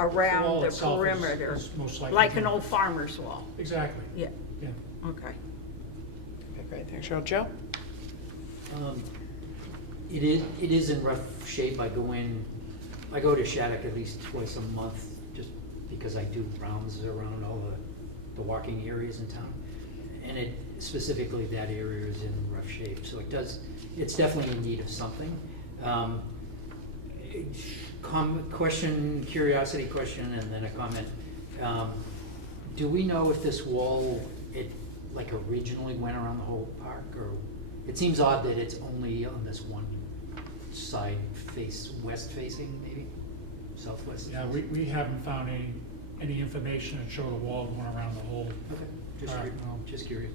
around wall the itself perimeter, is most likely like an to- old farmer's wall, Exactly, yeah, yeah. okay. Okay, great, thanks, Cheryl. Joe? It is in rough shape. I go to Shattuck at least twice a month, just because I do rounds around all the walking areas in town. And specifically that area is in rough shape, so it's definitely in need of something. Curiosity question, and then a comment. Do we know if this wall, originally went around the whole park, or it seems odd that it's only on this one side west facing, maybe? Southwest? Yeah, we haven't found any information that showed a wall going around the whole Okay, park, no. just curious.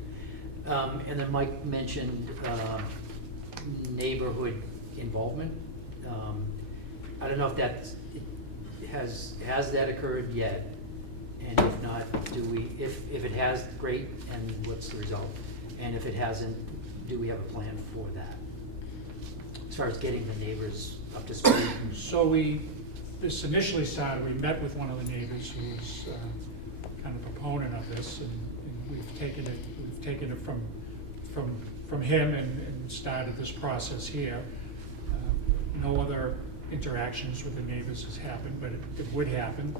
And then Mike mentioned neighborhood involvement. I don't know if has that occurred yet? And if not, if it has, great, and what's the result? And if it hasn't, do we have a plan for that? As far as getting the neighbors up to speed? So this initially started, we met with one of the neighbors who was kind of a proponent of this, and we've taken it from him and started this process here. No other interactions with the neighbors has happened, but it would happen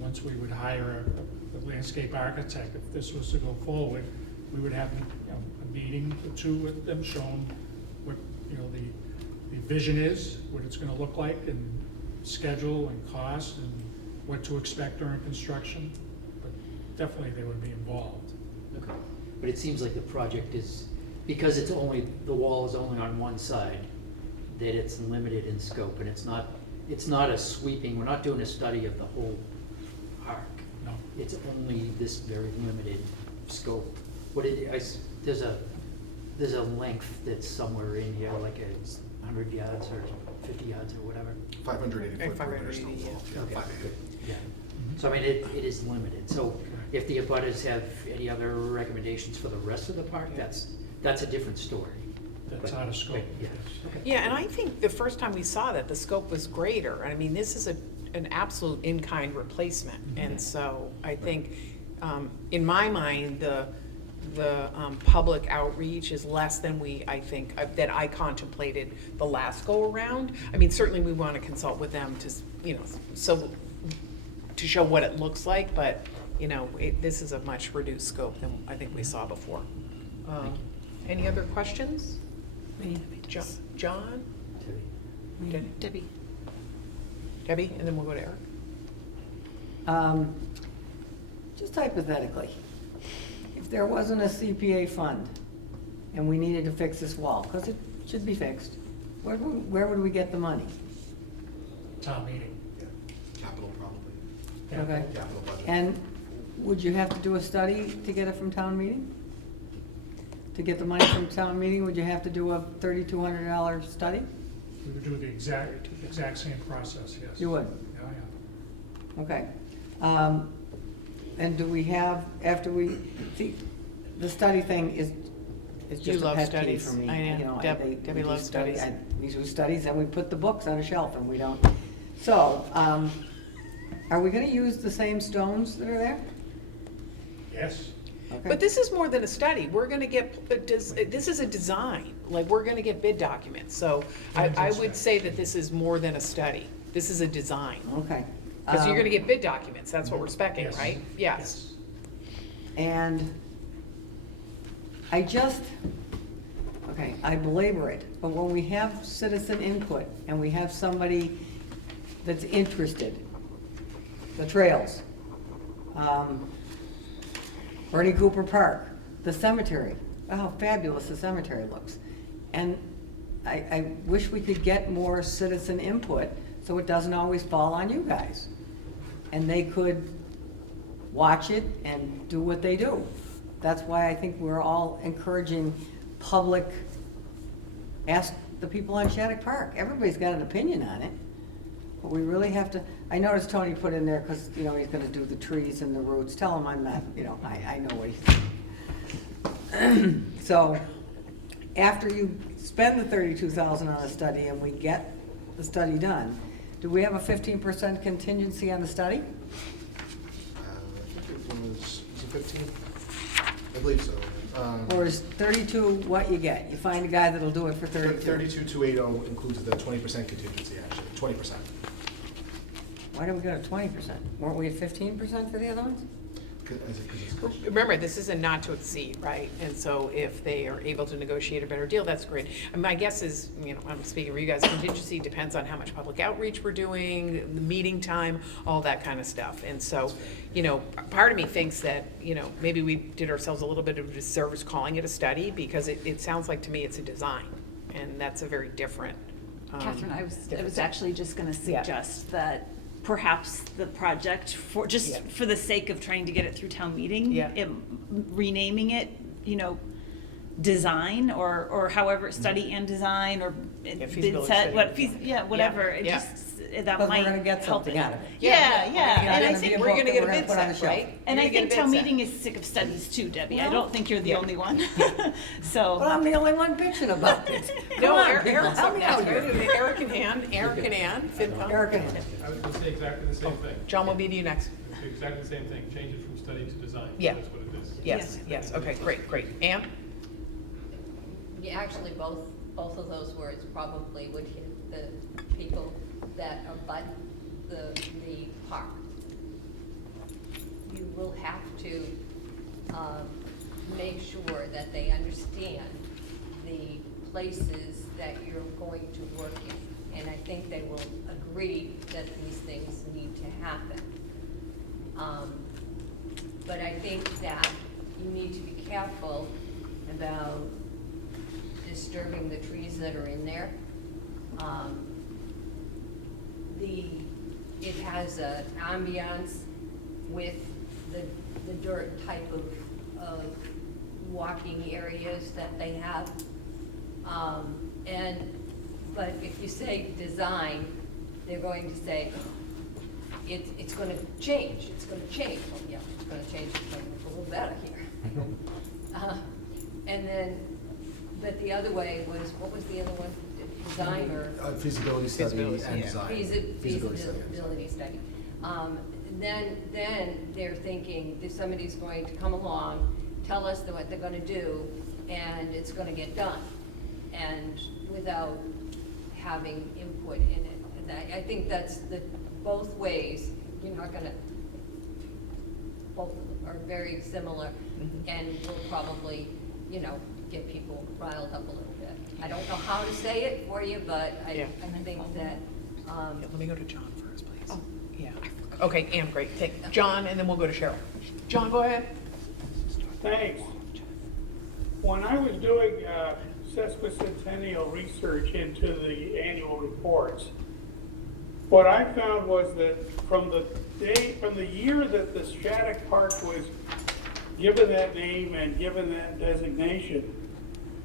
once we would hire a landscape architect, if this was to go forward, we would have, a meeting or two with them showing what, the vision is, what it's gonna look like, and schedule and cost, and what to expect during construction. But definitely they would be involved. Okay. But it seems like the project is, because the wall is only on one side, that it's limited in scope, and it's not a sweeping, we're not doing a study of the whole park. No. It's only this very limited scope. There's a length that's somewhere in here, like 100 yards or 50 yards or whatever. 580 foot perimeter 580, stone yeah. wall. Yeah, Okay, 580. good, yeah. So I mean, it is limited. So if the abutters have any other recommendations for the rest of the park, that's a different story. That's But- out of scope. but, yeah, okay. Yeah, and I think the first time we saw that, the scope was greater. I mean, this is an absolute in-kind replacement. And so I think, in my mind, the public outreach is less than that I contemplated the last go-around. I mean, certainly we want to consult with them to show what it looks like, but, this is a much reduced scope than I think we saw before. Any other questions? John? Debbie. Debbie, and then we'll go to Eric. Just hypothetically, if there wasn't a CPA fund and we needed to fix this wall, because it should be fixed, where would we get the money? Town meeting. Capital probably. Yeah. Okay. Capital budget. And would you have to do a study to get it from town meeting? To get the money from town meeting, would you have to do a $3,200 study? We would do the exact same process, yes. You would? Yeah, yeah. Okay. And do we have, see, the study thing is You just a love pet peeve studies. for me. I know. We Debbie do loves studies. We do studies and we put the books on a shelf and we don't. So, are we gonna use the same stones that are there? Yes. Okay. But this is more than a study. We're gonna get, this is a design, like, we're gonna get bid documents. So I would say that this is more than a study. This is a design. Okay. Because you're gonna get bid documents, that's what we're spec'ing, Yes. right? Yes. And I belabor it, but when we have citizen input and we have somebody that's interested, the trails, Bernie Cooper Park, the cemetery, oh, how fabulous the cemetery looks. And I wish we could get more citizen input so it doesn't always fall on you guys. And they could watch it and do what they do. That's why I think we're all encouraging public, ask the people on Shattuck Park. Everybody's got an opinion on it. But we really have to, I noticed Tony put in there, because, he's gonna do the trees and the roots. Tell him I'm not, I know what he's saying. So, after you spend the $32,000 on a study and we get the study done, do we have a 15% contingency on the study? I think it was it 15? I believe so. Or is 32 what you get? You find a guy that'll do it for 32? 32,280 includes the 20% contingency, actually, 20%. Why don't we go to 20%? Weren't we at 15% for the other ones? Remember, this is a not to exceed, right? And so if they are able to negotiate a better deal, that's great. And my guess is, I'm speaking for you guys, contingency depends on how much public outreach we're doing, the meeting time, all that kind of stuff. And so, part of me thinks that, maybe we did ourselves a little bit of a disservice calling it a study, because it sounds like to me it's a design, and that's a very different. Catherine, I was different- actually just gonna Yeah. suggest that perhaps the project, Yeah. for the sake of trying to get it through town meeting, Yeah. renaming it, design or however, study and design, or feasibility set, study. whatever, it Yeah. just, that But might we're gonna get help something it. out of it. Yeah, We're and I gonna think be a We're book gonna that get a we're gonna bid put on the set, shelf. right? And You're I gonna think get a town bid set. meeting is sick of studies too, Debbie. I Well, don't think you're the yeah. only one. So. Well, I'm the only one bitching about it. No, Come on, Eric, people, Eric's help up me next. out here. Eric and Ann, FinCom. Eric and I was gonna say exactly the same thing. John will be to you next. Exactly the same thing, change it from study to design. Yeah. That's what it is. Yes, okay, great. Ann? Yeah, actually, both of those words probably would hit the people that abut the park. You will have to make sure that they understand the places that you're going to work in. And I think they will agree that these things need to happen. But I think that you need to be careful about disturbing the trees that are in there. It has an ambiance with the dirt type of walking areas that they have. But if you say design, they're going to say, it's going to change, it's going to change. Well, yeah, it's going to change, it's going to look a little better here. And then, but the other way was, what was the other one? Design or? Feasibility study and design. Feasibility study. Then they're thinking, if somebody's going to come along, tell us what they're gonna do, and it's gonna get done, and without having input in it. And I think that's both ways. You're not gonna, both are very similar, and will probably, get people riled up a little bit. I don't know how to say it for you, but I think that, Let me go to John first, please. Oh, yeah. Okay, Ann, great. Take John, and then we'll go to Cheryl. John, go ahead. Thanks. When I was doing sesquicentennial research into the annual reports, what I found was that from the year that the Shattuck Park was given that name and given that designation,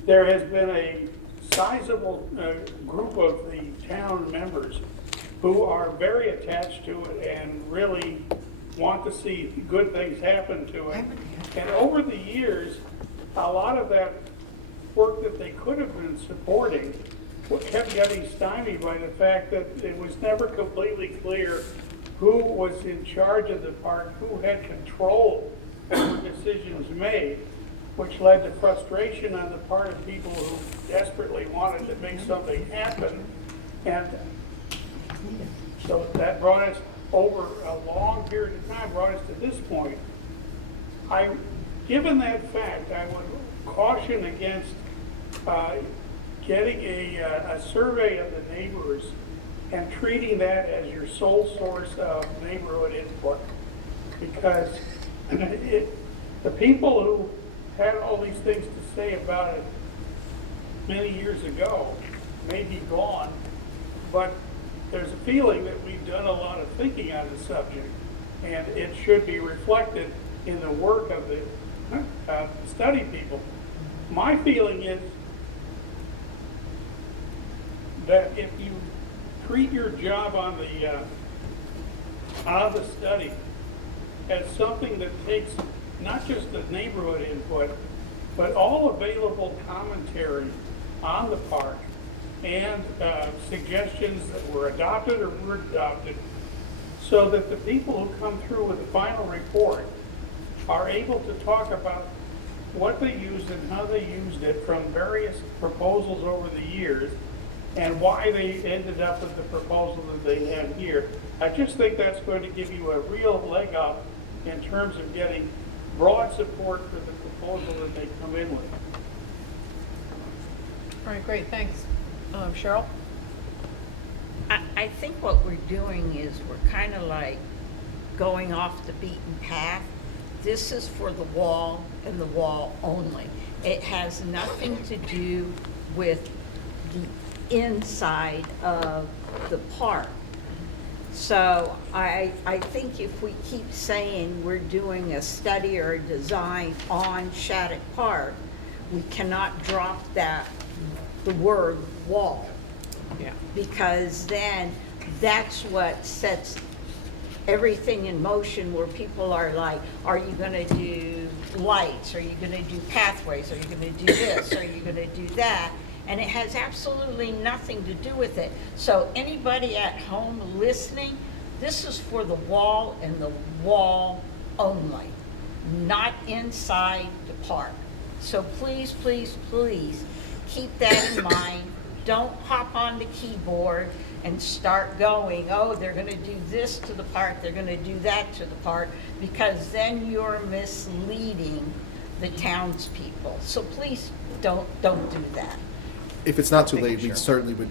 there has been a sizable group of the town members who are very attached to it and really want to see good things happen to it. And over the years, a lot of that work that they could have been supporting kept getting stymied by the fact that it was never completely clear who was in charge of the park, who had control over decisions made, which led to frustration on the part of people who desperately wanted to make something happen. And so that brought us over a long period of time, brought us to this point. Given that fact, I would caution against getting a survey of the neighbors and treating that as your sole source of neighborhood input. Because the people who had all these things to say about it many years ago may be gone, but there's a feeling that we've done a lot of thinking on the subject, and it should be reflected in the work of the study people. My feeling is that if you treat your job on the study as something that takes not just the neighborhood input, but all available commentary on the park and suggestions that were adopted or were adopted, so that the people who come through with the final report are able to talk about what they used and how they used it from various proposals over the years and why they ended up with the proposal that they have here. I just think that's going to give you a real leg up in terms of getting broad support for the proposal that they come in with. All right, great, thanks. Cheryl? I think what we're doing is we're kind of like going off the beaten path. This is for the wall and the wall only. It has nothing to do with the inside of the park. So I think if we keep saying we're doing a study or a design on Shattuck Park, we cannot drop the word wall. Yeah. Because then that's what sets everything in motion, where people are like, are you gonna do lights? Are you gonna do pathways? Are you gonna do this? Are you gonna do that? And it has absolutely nothing to do with it. So anybody at home listening, this is for the wall and the wall only, not inside the park. So please, please, please keep that in mind don't hop on the keyboard and start going, oh, they're gonna do this to the park, they're gonna do that to the park, because then you're misleading the townspeople. So please don't do that. If it's not too Making late, we sure. certainly would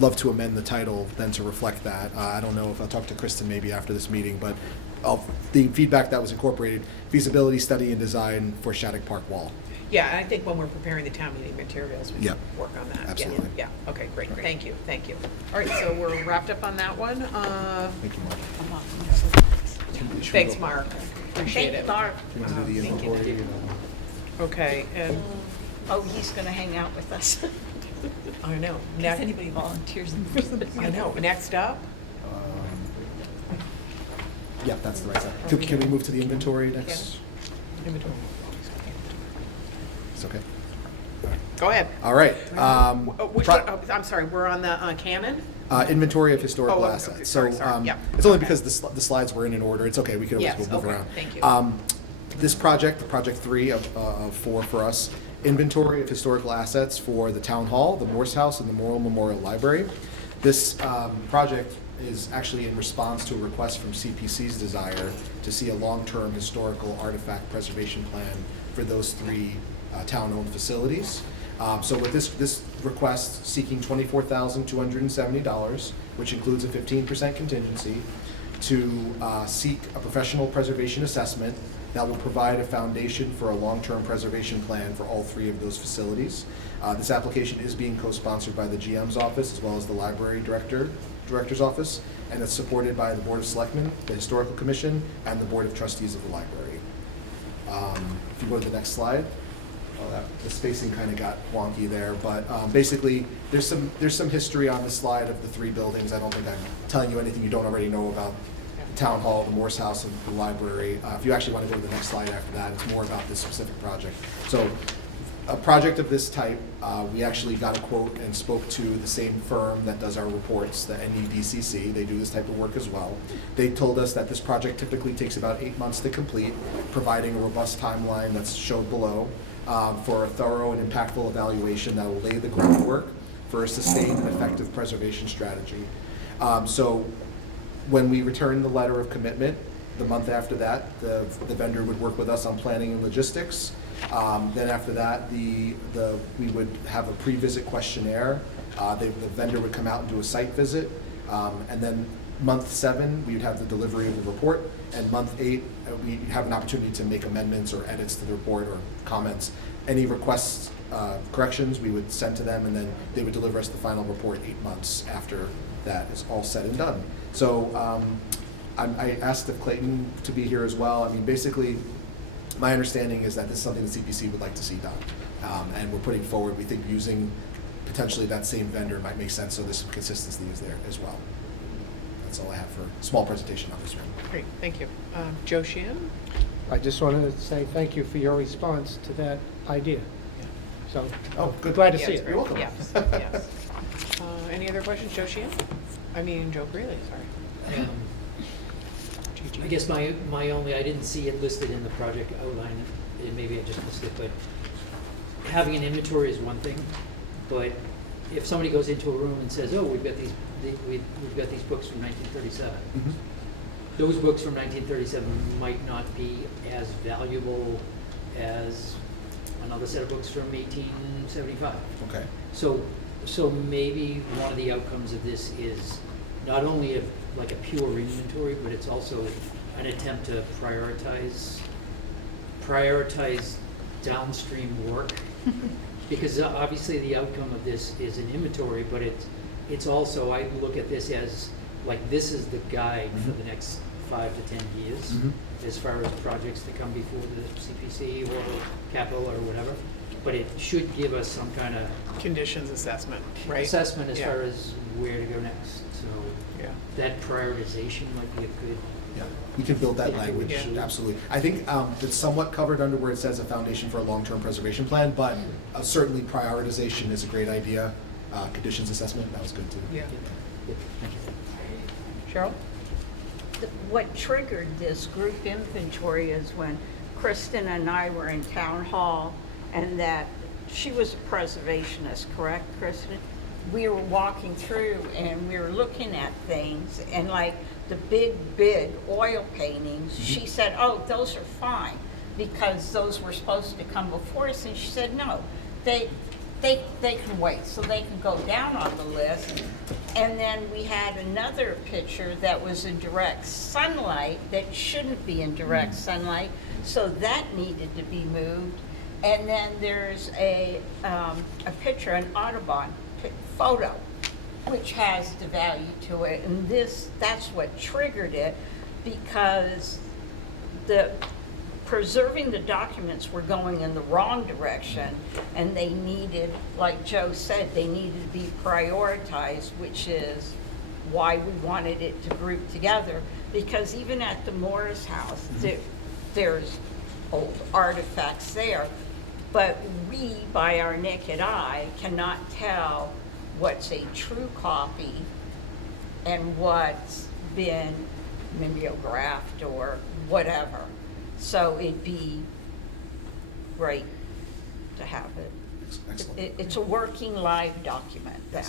love to amend the title then to reflect that. I don't know if I'll talk to Kristen maybe after this meeting, but the feedback that was incorporated, feasibility study and design for Shattuck Park Wall. Yeah, and I think when we're preparing the town meeting materials, we Yeah. can work on that. Yeah, Absolutely. Yeah, okay, great, thank you. All right, so we're wrapped up on that one. Thank you, Mark. Thanks, Mark, appreciate Thank it. you, Mark. Do you want to do the Thank you. inventory? Okay, and, Oh, he's gonna hang out with us. I know, If next, anybody volunteers in I know, next up, Yeah, that's the right side. Can we move to the inventory next? inventory. It's okay. Go ahead. All right. Which one, oh, I'm sorry, we're on the Canon? Inventory of historical Oh, okay, assets. sorry, So yeah. it's only Okay. because the slides were in order. It's okay, we can always Yes, move okay, around. thank you. This project, project 3 of 4 for us, inventory of historical assets for the Town Hall, the Morse House, and the Morrill Memorial Library. This project is actually in response to a request from CPC's desire to see a long-term historical artifact preservation plan for those 3 town-owned facilities. So with this request seeking $24,270, which includes a 15% contingency, to seek a professional preservation assessment that will provide a foundation for a long-term preservation plan for all 3 of those facilities. This application is being co-sponsored by the GM's office as well as the library director's office, and it's supported by the Board of Selectmen, the Historical Commission, and the Board of Trustees of the library. If you go to the next slide. The spacing kind of got wonky there, but basically, there's some history on this slide of the 3 buildings. I don't think I'm telling you anything you don't already know about the Town Hall, the Morse House, and the library. If you actually want to go to the next slide after that, it's more about this specific project. So, a project of this type, we actually got a quote and spoke to the same firm that does our reports, the NEDCC. They do this type of work as well. They told us that this project typically takes about 8 months to complete, providing a robust timeline that's shown below. For a thorough and impactful evaluation that will lay the groundwork for a sustained and effective preservation strategy. So when we return the letter of commitment, the month after that, the vendor would work with us on planning and logistics. Then after that, we would have a pre-visit questionnaire. The vendor would come out and do a site visit. And then month 7, we would have the delivery of the report. And month 8, we have an opportunity to make amendments or edits to the report or comments. Any requests, corrections, we would send to them, and then they would deliver us the final report 8 months after that is all said and done. So I asked if Clayton to be here as well. I mean, basically, my understanding is that this is something the CPC would like to see done. And we're putting forward, we think using potentially that same vendor might make sense, so this consistency is there as well. That's all I have for a small presentation on this one. Great, thank you. Joe Sheehan? I just want to say thank you for your response to that idea. So, Oh, good. glad to Yeah, see it's it. great. You're welcome. Yes, yes. Any other questions? Joe Sheehan? Joe Greeley, sorry. I guess my only, I didn't see it listed in the project outline, and maybe I just missed it, but having an inventory is one thing, but if somebody goes into a room and says, oh, we've got these books from 1937, Mhm. those books from 1937 might not be as valuable as another set of books from 1875. Okay. So maybe one of the outcomes of this is not only like a pure inventory, but it's also an attempt to prioritize downstream work. Because obviously the outcome of this is an inventory, but it's also, I look at this as, like, this is the guide for the next 5 to 10 years, Mhm. as far as projects that come before the CPC or capital or whatever. But it should give us some kind of Conditions assessment, right? assessment as Yeah. far as where to go next. So Yeah. that prioritization might be a good. Yeah, we can build that Yeah. language, Yeah. absolutely. I think it's somewhat covered under where it says a foundation for a long-term preservation plan, but certainly prioritization is a great idea. Conditions assessment, that was good too. Yeah. Yeah, thank you. Cheryl? What triggered this group inventory is when Kristen and I were in town hall, and that she was a preservationist, correct, Kristen? We were walking through and we were looking at things, and like the big oil paintings, she said, oh, those are fine, because those were supposed to come before us, and she said, no, they can wait, so they can go down on the list. And then we had another picture that was in direct sunlight that shouldn't be in direct sunlight, so that needed to be moved. And then there's a picture, an Audubon photo, which has the value to it, and that's what triggered it, because preserving the documents were going in the wrong direction, and they needed, like Joe said, they needed to be prioritized, which is why we wanted it to group together, because even at the Morris House, there's old artifacts there, but we, by our naked eye, cannot tell what's a true copy and what's been mimeographed or whatever. So it'd be great to have it. Excellent. It's a working live document then.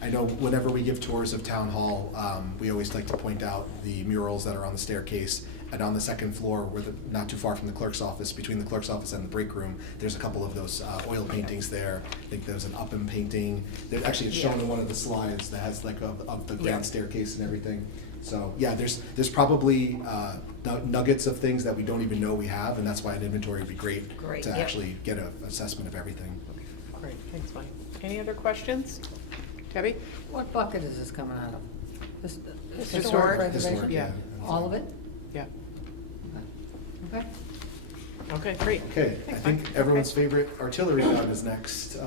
I know whenever we give tours of Town Hall, we always like to point out the murals that are on the staircase. And on the second floor, not too far from the clerk's office, between the clerk's office and the break room, there's a couple of those oil paintings there. I think there's an Upham painting. Actually, it's shown in one of the slides that has like of the grand staircase and everything. So yeah, there's probably nuggets of things that we don't even know we have, and that's why an inventory would be great to actually get an assessment of everything. Great, thanks, Mike. Any other questions? Debbie? What bucket is this coming out of? This Historic? preservation? Historic, yeah. All of it? Yeah. Okay. Okay, great. Okay, I Thanks, think Mike. everyone's favorite artillery gun is next.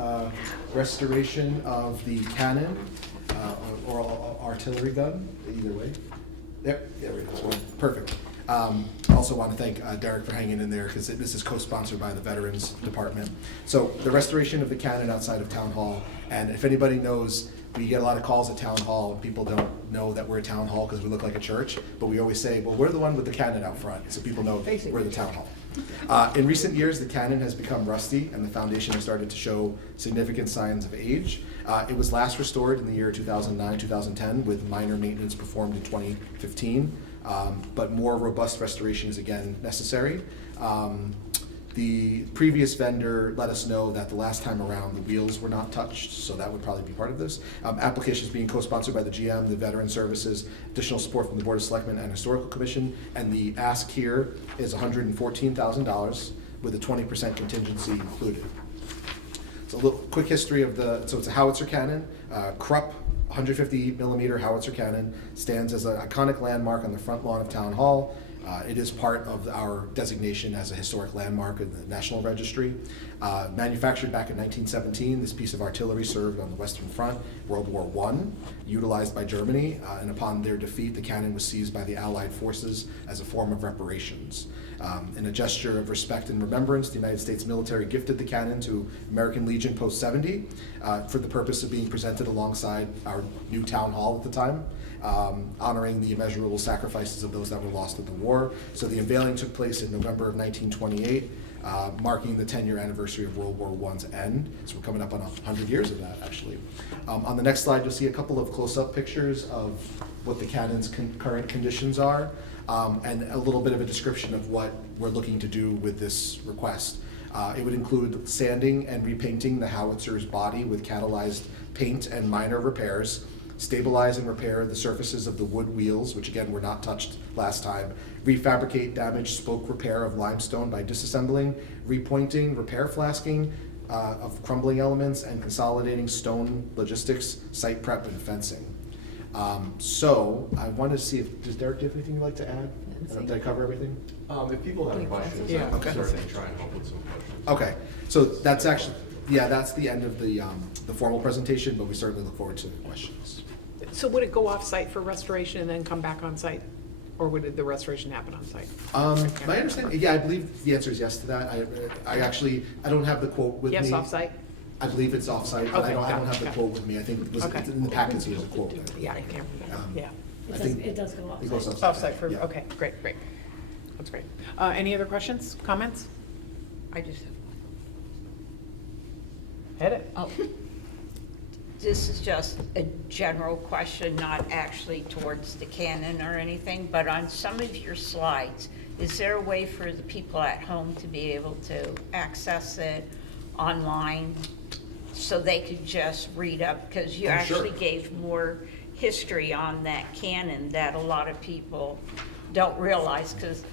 Restoration of the cannon, or artillery gun, either way. There we go. Perfect. Also want to thank Derek for hanging in there, because this is co-sponsored by the Veterans Department. So the restoration of the cannon outside of Town Hall, and if anybody knows, we get a lot of calls at Town Hall, and people don't know that we're a Town Hall because we look like a church, but we always say, well, we're the one with the cannon out front, so people know we're the Town Hall. In recent years, the cannon has become rusty, and the foundation has started to show significant signs of age. It was last restored in the year 2009-2010 with minor maintenance performed in 2015, but more robust restoration is again necessary. The previous vendor let us know that the last time around the wheels were not touched, so that would probably be part of this. Applications being co-sponsored by the GM, the Veteran Services, additional support from the Board of Selectmen and Historical Commission, and the ask here is $114,000 with a 20% contingency included. So a little quick history of so it's a howitzer cannon, Krupp 150 millimeter howitzer cannon, stands as an iconic landmark on the front lawn of Town Hall. It is part of our designation as a historic landmark in the National Registry. Manufactured back in 1917, this piece of artillery served on the Western Front, World War I, utilized by Germany, and upon their defeat, the cannon was seized by the Allied forces as a form of reparations. In a gesture of respect and remembrance, the United States military gifted the cannon to American Legion Post 70 for the purpose of being presented alongside our new town hall at the time, honoring the immeasurable sacrifices of those that were lost in the war. So the unveiling took place in November of 1928, marking the 10-year anniversary of World War I's end. So we're coming up on 100 years of that, actually. On the next slide, you'll see a couple of close-up pictures of what the cannon's current conditions are, and a little bit of a description of what we're looking to do with this request. It would include sanding and repainting the howitzer's body with catalyzed paint and minor repairs, stabilize and repair the surfaces of the wood wheels, which again were not touched last time, refabricate damaged spoke repair of limestone by disassembling, repointing, repair flasking of crumbling elements, and consolidating stone logistics, site prep, and fencing. So I wanted to see if, does Derek have anything you'd like to add? Did I cover everything? If people have questions, Yeah. I can certainly try and help with some questions. Okay, so that's actually, yeah, that's the end of the formal presentation, but we certainly look forward to questions. So would it go off-site for restoration and then come back on-site? Or would the restoration happen on-site? My understanding, yeah, I believe the answer is yes to that. I actually, I don't have the quote with me. Yes, off-site? I believe it's off-site, but I Okay, don't have the got it. quote with me. I think it was Okay. it's in the packets, there's a quote. Yeah, I can't remember, yeah. I think It does go off. it goes Off-site for, yeah. okay, great. That's great. Any other questions, comments? I just have Hit it. Oh. This is just a general question, not actually towards the canon or anything, but on some of your slides, is there a way for the people at home to be able to access it online so they could just read up? Because you Oh, sure. actually gave more history on that canon that a lot of people don't realize, because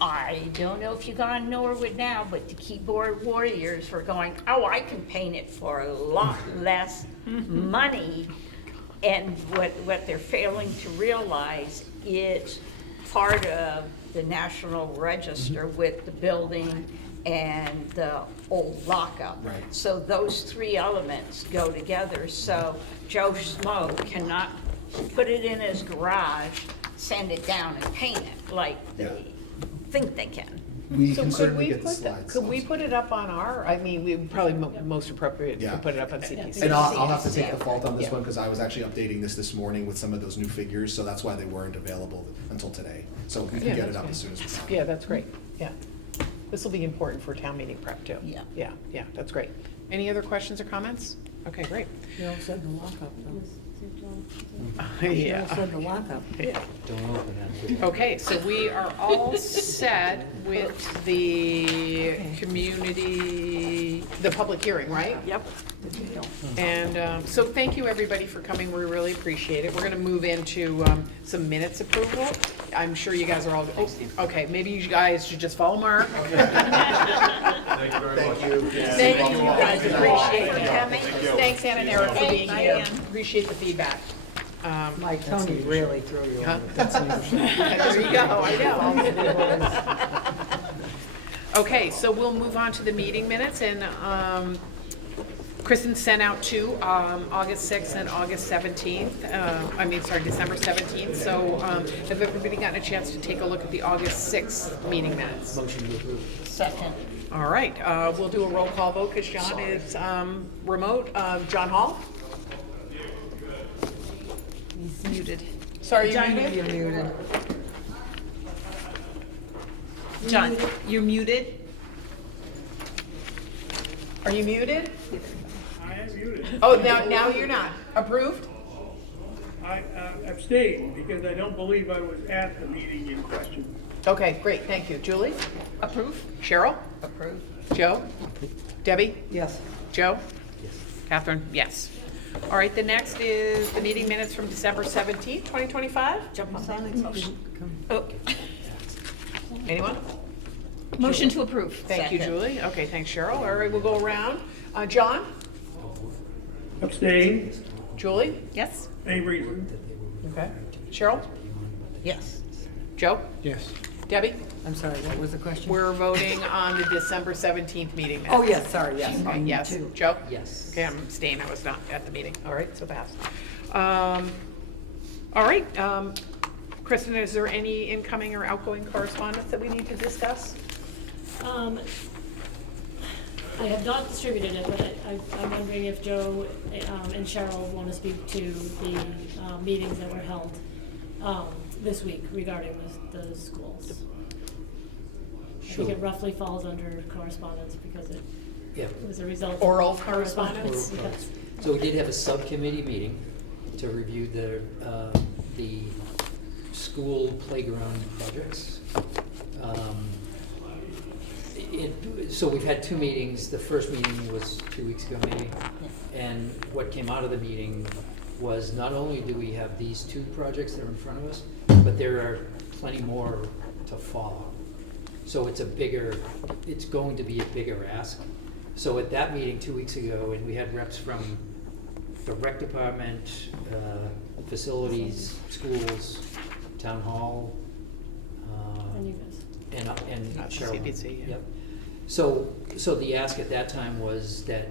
I don't know if you gone Norwood now, but the keyboard warriors were going, oh, I can paint it for a lot less money. And what they're failing to realize is part of the National Register with the building and the old lockup. Right. So those three elements go together. So Joe Schmo cannot put it in his garage, sand it down and paint it like they think they can. We So can could certainly we get the put that, slides. could we put it up on our, I mean, we probably most appropriate to Yeah. put it up on CPC. And I'll have to take the Yeah. fault on this Yeah. one because I was actually updating this morning with some of those new figures, so that's why they weren't available until today. So we Yeah, can get that's it up fine. as soon as we can. Yeah, that's great, yeah. This will be important for town meeting prep too. Yeah. Yeah, that's great. Any other questions or comments? Okay, great. You all said the lockup, though. Yeah. You all said the lockup. Yeah. Don't open that. Okay, so we are all set with the community, the public hearing, right? Yep. And so thank you, everybody, for coming. We really appreciate it. We're going to move into some minutes approval. I'm sure you guys are all, okay, maybe you guys should just follow Mark. Thank you very much. Thank you, guys, appreciate For it. coming. Thanks, Ann and Eric, for being Thank here. you. Appreciate the feedback. Like Tony really threw you Huh? on. There you go, I know. Okay, so we'll move on to the meeting minutes, and Kristen sent out two, August 6th and August 17th, December 17th. So have everybody gotten a chance to take a look at the August 6th meeting minutes? Motion to approve. Second. All right, we'll do a roll call vote because John is remote. John Hall? Muted. Sorry, you John, muted? You're muted. John, you're muted. Are you muted? I am muted. Oh, now you're not. Approved? I abstained because I don't believe I was at the meeting in question. Okay, great, thank you. Julie? Approve. Cheryl? Approved. Joe? Debbie? Yes. Joe? Yes. Catherine? Yes. All right, the next is the meeting minutes from December 17th, 2025. Jump on that motion. Oh. Anyone? Motion to approve. Thank you, Second. Julie. Okay, thanks, Cheryl. All right, we'll go around. John? Abstained, Julie? Yes. same reason. Okay. Cheryl? Yes. Joe? Yes. Debbie? I'm sorry, what was the question? We're voting on the December 17th meeting minutes. Oh, yes, sorry, yes. Okay, Me yes. too. Joe? Yes. Okay, I'm abstaining. I was not at the meeting. All right, so passed. All right, Kristen, is there any incoming or outgoing correspondence that we need to discuss? I have not distributed it, but I'm wondering if Joe and Cheryl want to speak to the meetings that were held this week regarding the schools. I think it roughly falls under correspondence because it Yeah. was a result of Oral correspondence. correspondence? Yes. So we did have a subcommittee meeting to review the school playground projects. So we've had two meetings. The first meeting was 2 weeks ago, maybe. And what came out of the meeting was not only do we have these two projects that are in front of us, but there are plenty more to follow. So it's going to be a bigger ask. So at that meeting 2 weeks ago, and we had reps from the rec department, facilities, schools, town hall, And you guys. and Not Cheryl. CPC, yeah. Yep. So the ask at that time was that,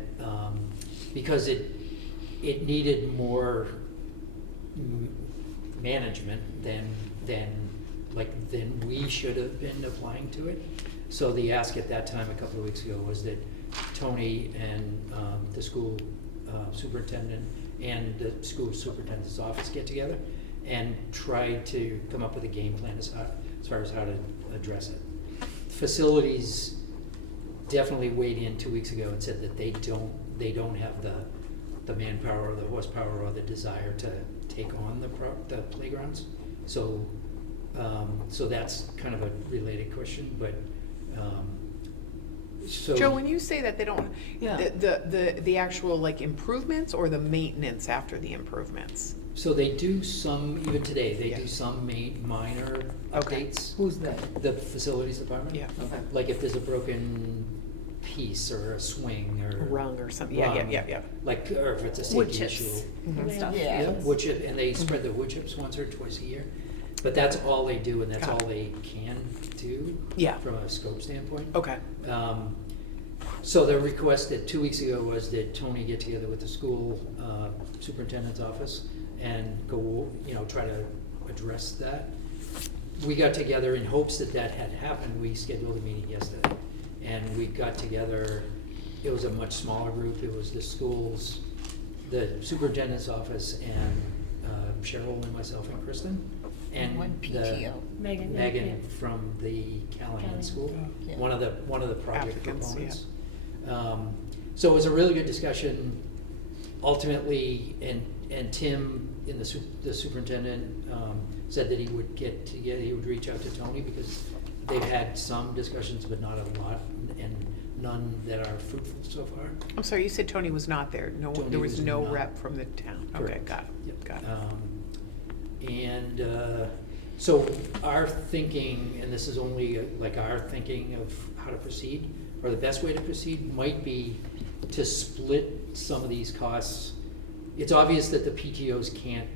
because it needed more management than we should have been applying to it. So the ask at that time, a couple of weeks ago, was that Tony and the school superintendent and the school superintendent's office get together and try to come up with a game plan as far as how to address it. Facilities definitely weighed in 2 weeks ago and said that they don't have the manpower or the horsepower or the desire to take on the playgrounds. So, so that's kind of a related question, but, so. Joe, when you say that they don't, Yeah. the actual like improvements or the maintenance after the improvements? So they do some, even today, they Yeah. do some minor Okay. updates. Who's that? The facilities department? Yeah. Okay. Like if there's a broken piece or a swing or. A rung or something, yeah, rung, yeah. Like, or if it's a Wood safety issue. chips Mhm. and stuff. Yeah. Yeah, wood chip, and they spread the wood chips once or twice a year. But that's all they do, and that's Got all they can do. Yeah. From a scope standpoint. Okay, So the request that 2 weeks ago was that Tony get together with the school superintendent's office and go, try to address that. We got together in hopes that that had happened. We scheduled a meeting yesterday. And we got together, it was a much smaller group. It was the schools, the superintendent's office, and Cheryl and myself and Kristen. And One the- PTO. Megan, yeah, Megan yeah. from the Callahan Callahan. School, Yeah. one of the project Applicants, proponents. So it was a really good discussion. Ultimately, and Tim, the superintendent, said that he would get together, he would reach out to Tony because they've had some discussions, but not a lot, and none that are fruitful so far. I'm sorry, you said Tony was not there, no, Tony there was was no not. rep from the town, okay, Correct. got it, Yep. got it. So our thinking, and this is only like our thinking of how to proceed, or the best way to proceed, might be to split some of these costs. It's obvious that the PTOs can't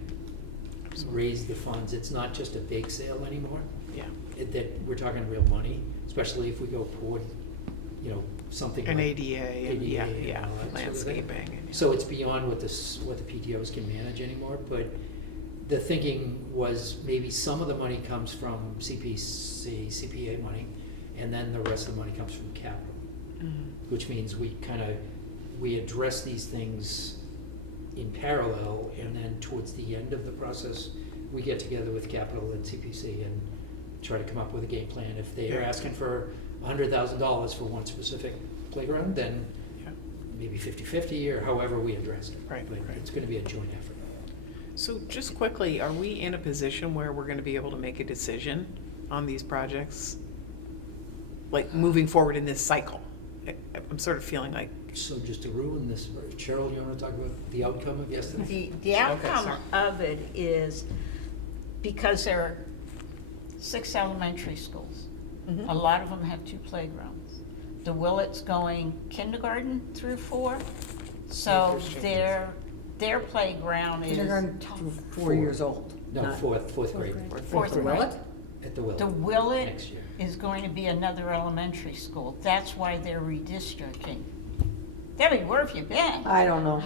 raise the funds. It's not just a bake sale anymore. Yeah, That we're talking real money, especially if we go toward, something an like ADA, and ADA yeah, and yeah, all that sort of thing. landscaping. and- So it's beyond what the PTOs can manage anymore, but the thinking was maybe some of the money comes from CPA money, and then the rest of the money comes from capital, Mhm. which means we address these things in parallel, and then towards the end of the process, we get together with capital and CPC and try to come up with a game plan. If they are Yeah. asking for $100,000 for one specific playground, then Yeah. maybe 50-50 or however we address it. Right, But right. it's gonna be a joint effort. So just quickly, are we in a position where we're gonna be able to make a decision on these projects? Like, moving forward in this cycle? I'm sort of feeling like, So just to ruin this, Cheryl, you wanna talk about the outcome of yesterday? The outcome sorry. of it is, because there are 6 elementary schools, Mhm. a lot of them have 2 playgrounds. The Willett's going kindergarten through 4, so First changes. their playground is Kindergarten through 4 years old. No, not- fourth grade, fourth The grade. Willet? at the Willow. The Willett Next year. is going to be another elementary school. That's why they're redistricting. Debbie, where have you been? I don't know.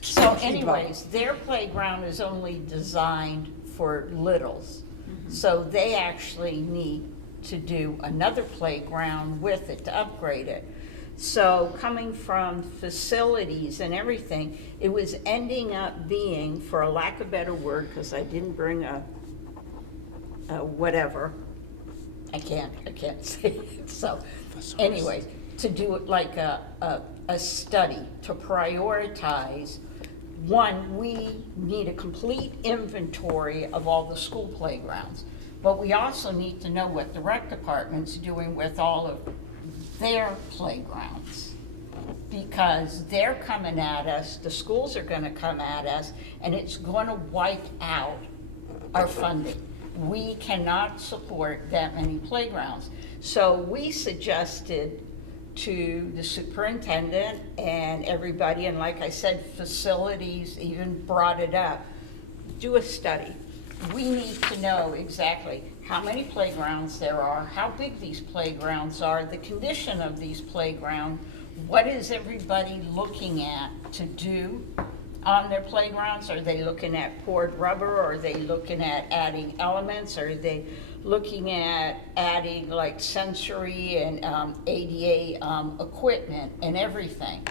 So Keep up. anyways, their playground is only designed for littles. So they actually need to do another playground with it to upgrade it. So coming from facilities and everything, it was ending up being, for a lack of a better word, because I didn't bring a whatever, I can't say it, so anyways, to do it like a study, to prioritize. One, we need a complete inventory of all the school playgrounds, but we also need to know what the rec department's doing with all of their playgrounds. Because they're coming at us, the schools are gonna come at us, and it's gonna wipe out our funding. We cannot support that many playgrounds. So we suggested to the superintendent and everybody, and like I said, facilities even brought it up, do a study. We need to know exactly how many playgrounds there are, how big these playgrounds are, the condition of these playgrounds, what is everybody looking at to do on their playgrounds? Are they looking at poured rubber? Are they looking at adding elements? Are they looking at adding like sensory and ADA equipment and everything?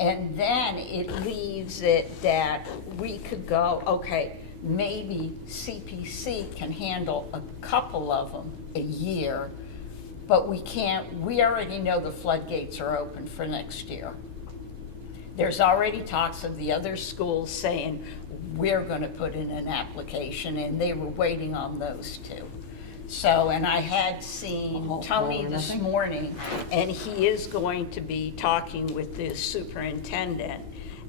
And then it leaves it that we could go, okay, maybe CPC can handle a couple of them a year, but we already know the floodgates are open for next year. There's already talks of the other schools saying, we're gonna put in an application, and they were waiting on those two. So, and I had seen Tony this morning, and he is going to be talking with the superintendent,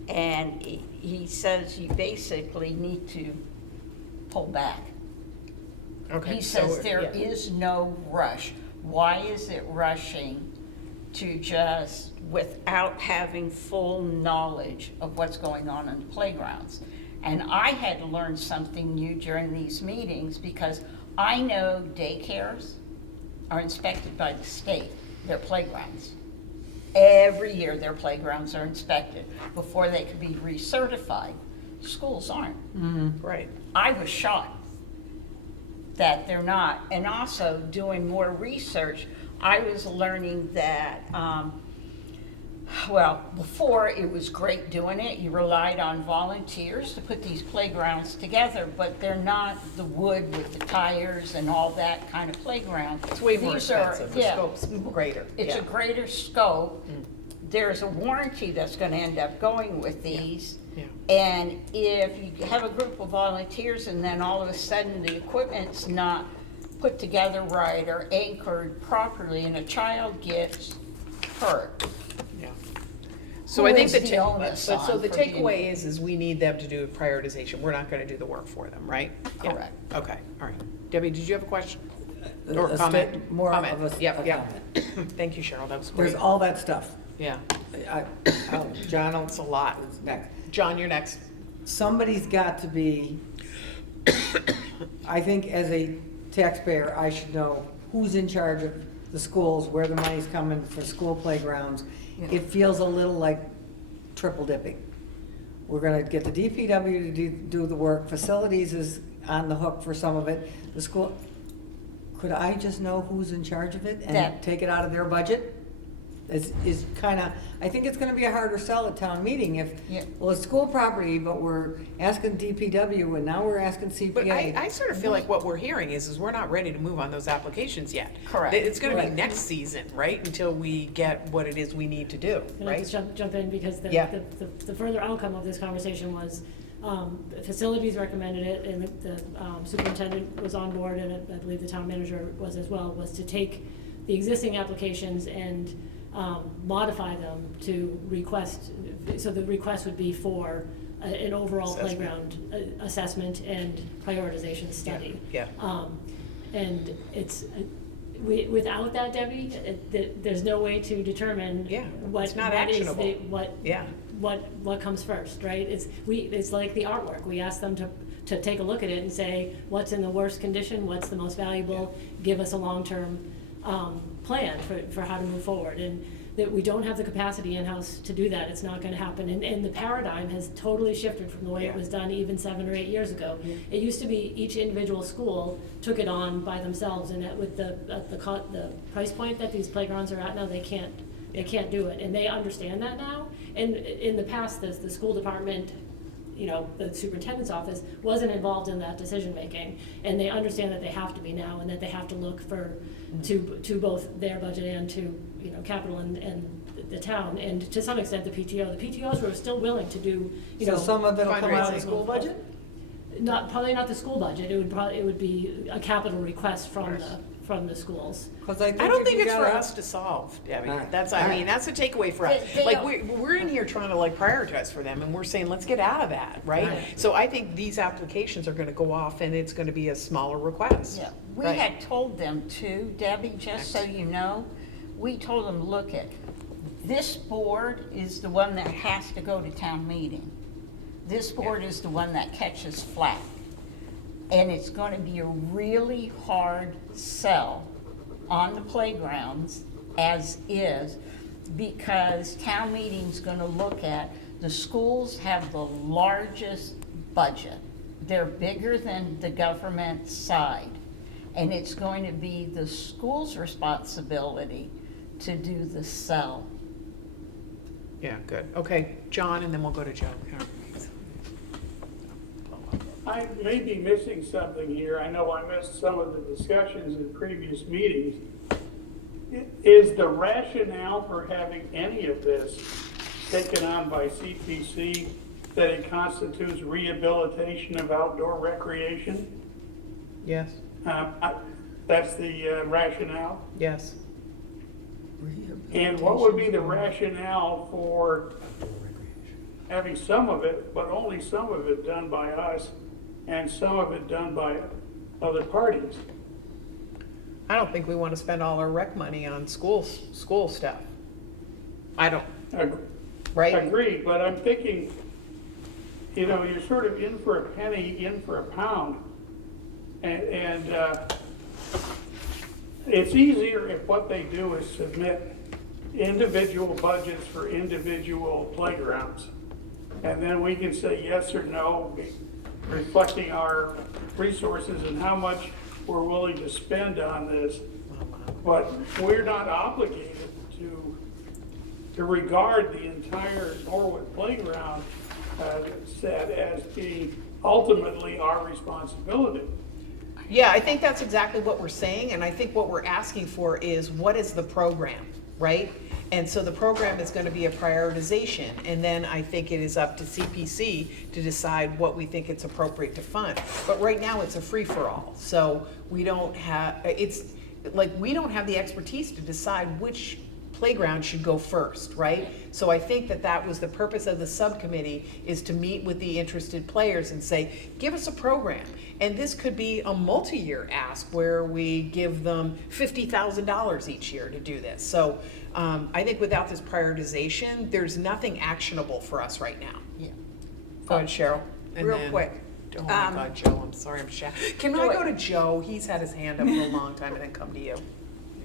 and he says you basically need to pull back. Okay. He says so, there yeah. is no rush. Why is it rushing to just, without having full knowledge of what's going on in the playgrounds? And I had to learn something new during these meetings, because I know daycares are inspected by the state, their playgrounds. Every year their playgrounds are inspected before they can be recertified. Schools aren't. Right. I was shocked that they're not. And also, doing more research, I was learning that, well, before it was great doing it. You relied on volunteers to put these playgrounds together, but they're not the wood with the tires and all that kind of playground. It's way more These are- expensive. The yeah, scope's greater. It's yeah. a greater scope. There's a warranty that's gonna end up going with these. Yeah. And if you have a group of volunteers and then all of a sudden the equipment's not put together right or anchored properly and a child gets hurt. Yeah. So Who I think is the the onus so on the for takeaway is we need them to do a prioritization. We're not going to do the work for them, right? Yeah. Correct. Okay. All right. Debbie, did you have a question or A comment? sta- more comment. of a Yep. a Yep. comment. Thank you, Cheryl. That was great. There's all that stuff. Yeah. John, It's a lot. next. John, you're next. Somebody's got to be, I think as a taxpayer, I should know who's in charge of the schools, where the money's coming for school playgrounds. It feels a little like triple dipping. We're gonna get the DPW to do the work, facilities is on the hook for some of it, the school, could I just know who's in charge of it and That- take it out of their budget? Is kinda, I think it's gonna be a harder sell at town meeting if, Yeah. well, it's school property, but we're asking DPW and now we're asking But CPA. I sort of feel like what we're hearing is we're not ready to move on those applications yet. Correct. It's going to be Right. next season, right? Until we get what it is we need to do, Can I right? just jump in, because Yeah. the further outcome of this conversation was, the facilities recommended it, and the superintendent was on board, and I believe the town manager was as well, was to take the existing applications and modify them to request, so the request would be for an overall Assessment. playground assessment and prioritization study. Yeah. And it's, without that, Debbie, there's no way to determine Yeah, what, it's not what is actionable. the, what, Yeah. what comes first, right? It's like the artwork. We ask them to take a look at it and say, what's in the worst condition, what's the most valuable, give us a long-term plan for how to move forward. And that we don't have the capacity in-house to do that. It's not gonna happen. And the paradigm has totally shifted from the way it was done even 7 or 8 years ago. It used to be each individual school took it on by themselves, and with the price point that these playgrounds are at now, they can't do it. And they understand that now. And in the past, the school department, the superintendent's office wasn't involved in that decision-making. And they understand that they have to be now, and that they have to look to both their budget and to, capital and the town, and to some extent the PTO. The PTOs were still willing to do, So some of it'll come out of Fundraising. the school budget? probably not the school budget. It would be a capital request from the schools. 'Cause I don't if think you it's for gotta- us to solve, Debbie. All right. That's, All I right. mean, that's a takeaway for us. They Like, don't- we're in here trying to like prioritize for them, and we're saying, let's get out of that, right? Right. So I think these applications are gonna go off, and it's gonna be a smaller request. Yeah, we Right. had told them too, Debbie, just so you know, we told them, look at, this board is the one that has to go to town meeting. This board is the one that catches flack. And it's gonna be a really hard sell on the playgrounds as is, because town meeting's gonna look at, the schools have the largest budget. They're bigger than the government side. And it's going to be the school's responsibility to do the sell. Yeah, good. Okay, John, and then we'll go to Joe. Yeah. I may be missing something here. I know I missed some of the discussions in previous meetings. is the rationale for having any of this taken on by CPC that it constitutes rehabilitation of outdoor recreation? Yes. That's the rationale? Yes. And what would be the rationale for having some of it, but only some of it done by us and some of it done by other parties? I don't think we want to spend all our rec money on school stuff. I don't, right? Agreed, but I'm thinking, you're sort of in for a penny, in for a pound. And it's easier if what they do is submit individual budgets for individual playgrounds. And then we can say yes or no, reflecting our resources and how much we're willing to spend on this. But we're not obligated to regard the entire Norwood playground set as being ultimately our responsibility. Yeah, I think that's exactly what we're saying, and I think what we're asking for is, what is the program, right? And so the program is gonna be a prioritization, and then I think it is up to CPC to decide what we think it's appropriate to fund. But right now, it's a free-for-all, so we don't have, we don't have the expertise to decide which playground should go first, right? So I think that was the purpose of the subcommittee, is to meet with the interested players and say, give us a program. And this could be a multi-year ask where we give them $50,000 each year to do this. So I think without this prioritization, there's nothing actionable for us right now. Yeah. Go ahead, Cheryl. And Real then- quick. Oh my God, Joe, I'm sorry, I'm shy. Can I go to Joe? He's had his hand up for a long time, and then come to you.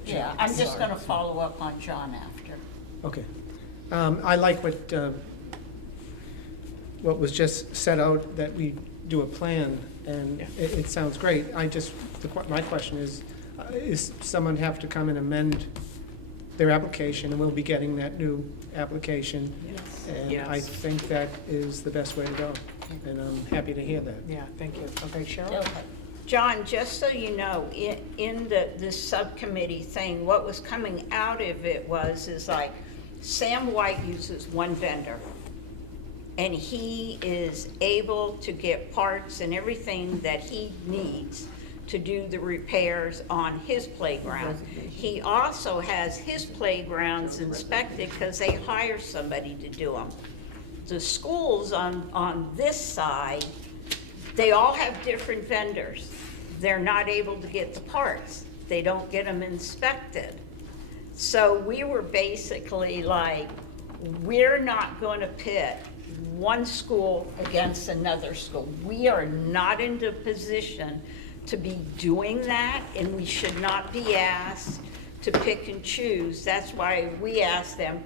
Yeah, I'm just gonna follow up on John after. Okay. I like what was just set out, that we do a plan, and it sounds great. My question is someone have to come and amend their application, and we'll be getting that new application? Yes. And Yes. I think that is the best way to go, and I'm happy to hear that. Yeah, thank you. Okay, Cheryl? Okay. John, just so you know, in this subcommittee thing, what was coming out of it is like, Sam White uses one vendor, and he is able to get parts and everything that he needs to do the repairs on his playground. He also has his playgrounds inspected because they hire somebody to do them. The schools on this side, they all have different vendors. They're not able to get the parts. They don't get them inspected. So we were basically like, we're not going to pit one school against another school. We are not in the position to be doing that, and we should not be asked to pick and choose. That's why we asked them,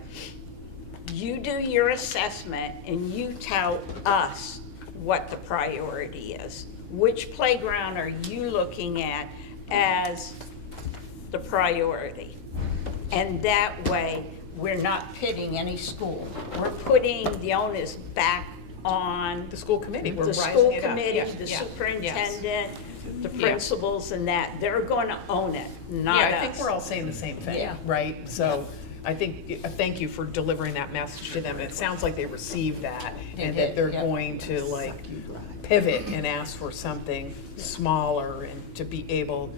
you do your assessment and you tell us what the priority is. Which playground are you looking at as the priority? And that way, we're not pitting any school. We're putting the onus back on The school committee, we're the rising school it up. committee, Yeah, the yeah, yes. superintendent, the Yeah. principals and that. They're going to own it, not us. Yeah, I think we're all saying the same thing, Yeah. right? So I think, thank you for delivering that message to them. It sounds like they received that, They and did, that they're yeah. going to pivot and ask for something smaller, and to be able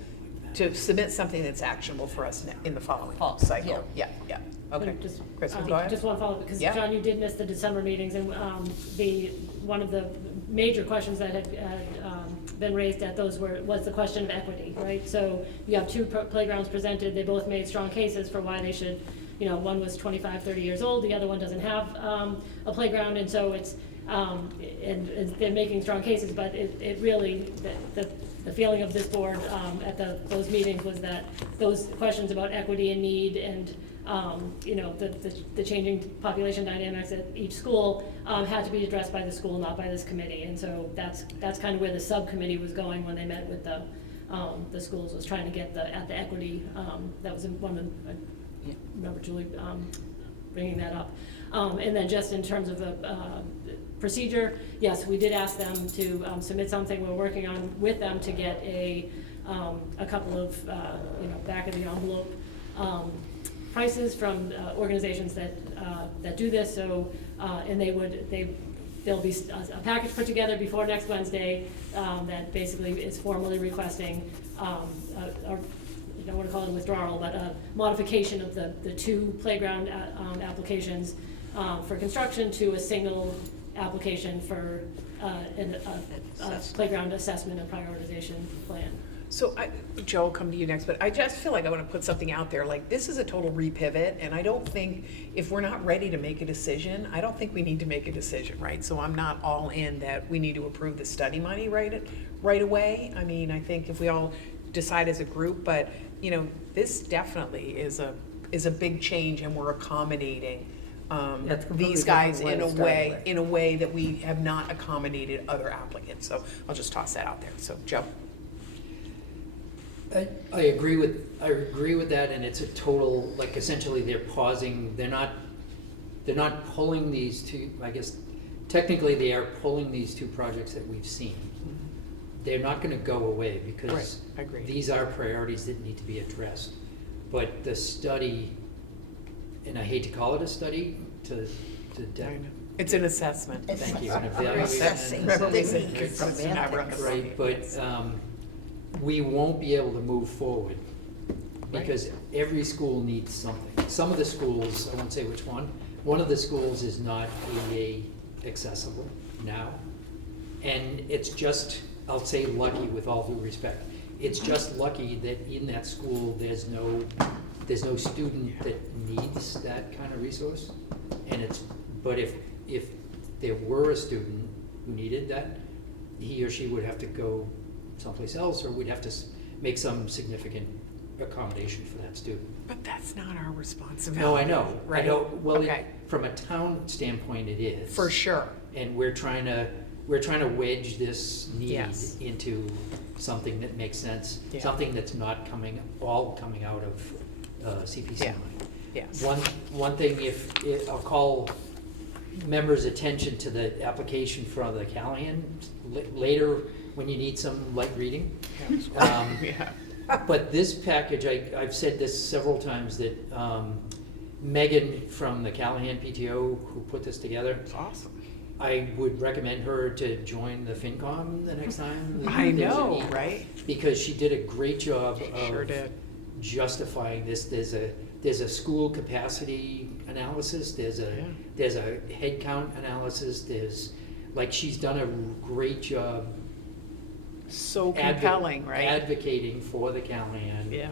to submit something that's actionable for us in the following Fall, cycle. Yeah, yeah, okay. And just, Kristen, go ahead. Just one follow-up, because Yeah. John, you did miss the December meetings, and one of the major questions that had been raised at those was the question of equity, right? So you have two playgrounds presented, they both made strong cases for why they should, one was 25, 30 years old, the other one doesn't have a playground, and so it's, and they're making strong cases, but it really, the feeling of this board at those meetings was that those questions about equity and need and the changing population dynamics at each school had to be addressed by the school, not by this committee. And so that's kind of where the subcommittee was going when they met with the schools, was trying to get at the equity. That was one of, I remember Julie bringing that up. And then just in terms of the procedure, yes, we did ask them to submit something. We're working on with them to get a couple of back of the envelope prices from organizations that do this, so, and there'll be a package put together before next Wednesday that basically is formally requesting, I don't want to call it a withdrawal, but a modification of the two playground applications for construction to a single application for a playground assessment and prioritization plan. So Joe, I'll come to you next, but I just feel like I want to put something out there, like, this is a total repivot, and I don't think, if we're not ready to make a decision, I don't think we need to make a decision, right? So I'm not all in that we need to approve the study money right away. I mean, I think if we all decide as a group, but, you know, this definitely is a big change, and we're accommodating That's completely these guys different in a way to start way, with. in a way that we have not accommodated other applicants. So I'll just toss that out there. So Joe. I agree with that, and it's a total, like, essentially they're pausing, they're not pulling these two, I guess, technically they are pulling these two projects that we've seen. They're not gonna go away because Right, I agree. these are priorities that need to be addressed. But the study, and I hate to call it a study, It's an assessment. thank you, an Assessing. evaluation. Right, but we won't be able to move forward because every school needs something. Some of the schools, I won't say which one of the schools is not ADA accessible now. And it's just, I'll say lucky with all due respect, it's just lucky that in that school, there's no student that needs that kind of resource. And but if there were a student who needed that, he or she would have to go someplace else, or we'd have to make some significant accommodation for that student. But that's not our responsibility. No, I know, Right? I know, well, Okay. from a town standpoint, it is. For sure. And we're trying to wedge this need Yes. into something that makes sense, Yeah. something that's not all coming out of CPC Yeah. money. Yes. One thing, I'll call members' attention to the application for the Callahan later when you need some light reading. Yeah. But this package, I've said this several times, that Megan from the Callahan PTO, who put this together, It's awesome. I would recommend her to join the FinCom the next time. I there's a know, need, right? Because she did a great job Sure of did. justifying this. There's a school capacity analysis, there's a head count analysis, she's done a great job So compelling, right? advocating for the Callahan. Yeah.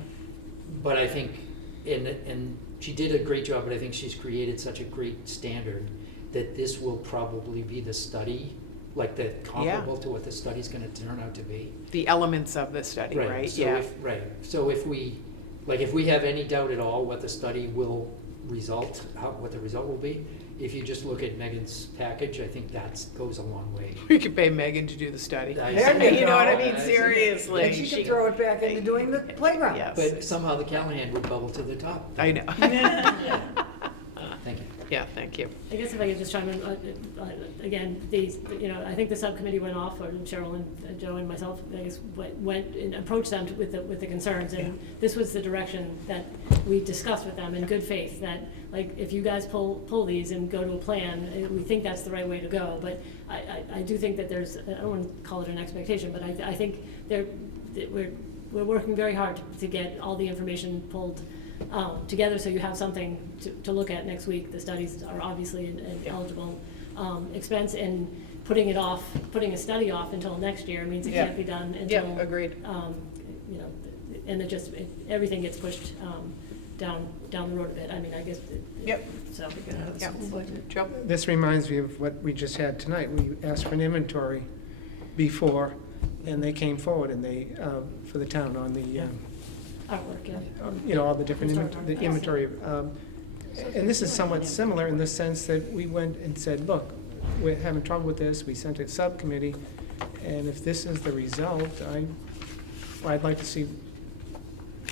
But I think, and she did a great job, but I think she's created such a great standard that this will probably be the study, like the comparable to what the study's gonna turn out to be. The elements of the study, right? So Yeah. So if we have any doubt at all what the study will result, what the result will be, if you just look at Megan's package, I think that goes a long way. We could pay Megan to do the study. There You know what I mean? go. Seriously. And she could throw it back into doing the playground. Yes. But somehow the Callahan would bubble to the top. I know. Thank you. Yeah, thank you. I guess if I could just chime in, again, I think the subcommittee went off, or Cheryl and Joe and myself, I guess, went and approached them with the concerns, and this was the direction that we discussed with them in good faith, that, like, if you guys pull these and go to a plan, we think that's the right way to go, but I do think that there's, I don't want to call it an expectation, but I think we're working very hard to get all the information pulled together, so you have something to look at next week. The studies are obviously an eligible expense, and putting a study off until next year means it can't be done until. Yeah, agreed. And everything gets pushed down the road a bit. I mean, I guess. Yep. So. Yeah. Joe? This reminds me of what we just had tonight. We asked for an inventory before, and they came forward and they, for the town on the, Artwork, yeah. all the different Historic the artwork. inventory. And this is somewhat similar in the sense that we went and said, look, we're having trouble with this. We sent it to subcommittee, and if this is the result, I'd like to see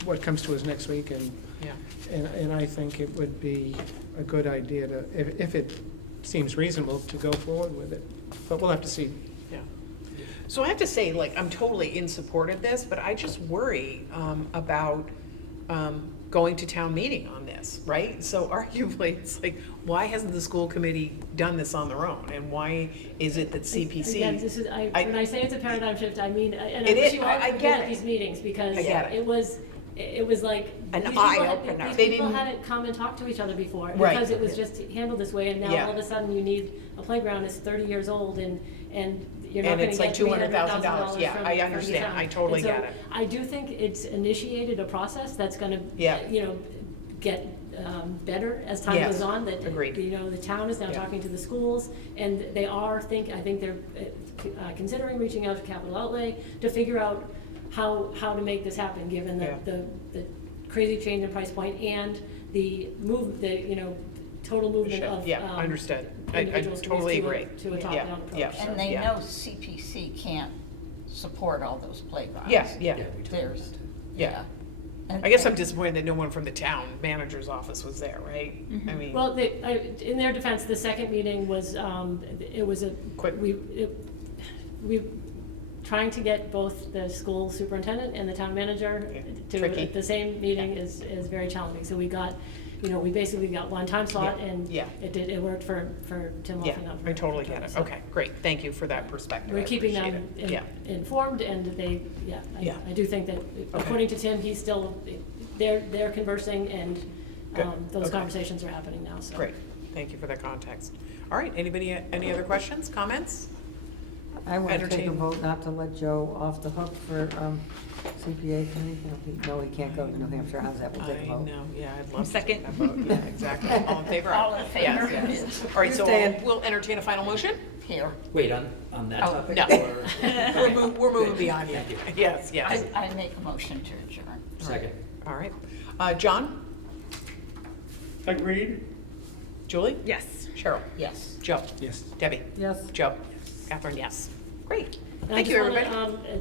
what comes to us next week, and I think it would be a good idea to, if it seems reasonable, to go forward with it. But we'll have to see. Yeah. So I have to say, like, I'm totally in support of this, but I just worry about going to town meeting on this, right? So arguably, it's like, why hasn't the school committee done this on their own? And why is it that CPC? Again, this is, when I say it's a paradigm shift, I mean, and I It wish is. you all I could be get at it. these meetings, because I get it. it was like. An these people eye-opener. These They people didn't- hadn't come and talked to each other before, Right. because it was just handled this way, and now Yeah. all of a sudden you need a playground that's 30 years old, and you're not And gonna it's like get $200,000. $300,000 Yeah, from I the understand. town. I totally And so get it. I do think it's initiated a process that's gonna, Yeah. get better as time Yes. goes on, that, Agreed. the town is now Yeah. talking to the schools, and they are I think they're considering reaching out to Capital Outlay to figure out how to make this happen, given Yeah. the crazy change in price point and the total movement Shift. of. Yeah, understood. I individuals totally to a- agree. To a Yeah, top-down approach. yeah. So- And they Yeah. know CPC can't support all those playgrounds. Yes, yeah. Yeah, we told them There's, that. Yeah. And- I guess I'm disappointed that no one from the town manager's office was there, right? I mean. Well, in their defense, the second meeting was, it was Quick. we trying to get both the school superintendent and the town manager Tricky. at the same meeting is very challenging. So we got, we basically got one time slot, Yeah, and yeah. it worked for Tim Yeah, Wolf. I totally get it. Okay, great. Thank you for that perspective. We're I keeping appreciate them it. Yeah. informed, and Yeah. I do think that, according to Tim, he's still, they're conversing, and Good. those Okay. conversations are happening now, so. Great. Thank you for that context. All right, any other questions, comments? I want to take a Entertain- vote not to let Joe off the hook for CPA committee. No, he can't go to New Hampshire. How's that? We'll take a I vote. know, yeah, I'd love to take Second. that vote. Yeah, exactly. All in favor? All in favor? Yes, yes. All right, so Stand. we'll entertain a final motion? Here, Wait, on that Oh, topic? No. or- We're moving beyond you. Thank you. Yes, yes. I make a motion to adjourn. Second. All right. John? Agreed? Julie? Yes. Cheryl? Yes. Joe? Yes. Debbie? Yes. Joe? Catherine, yes. Great. And I Thank just you, wanna, everybody.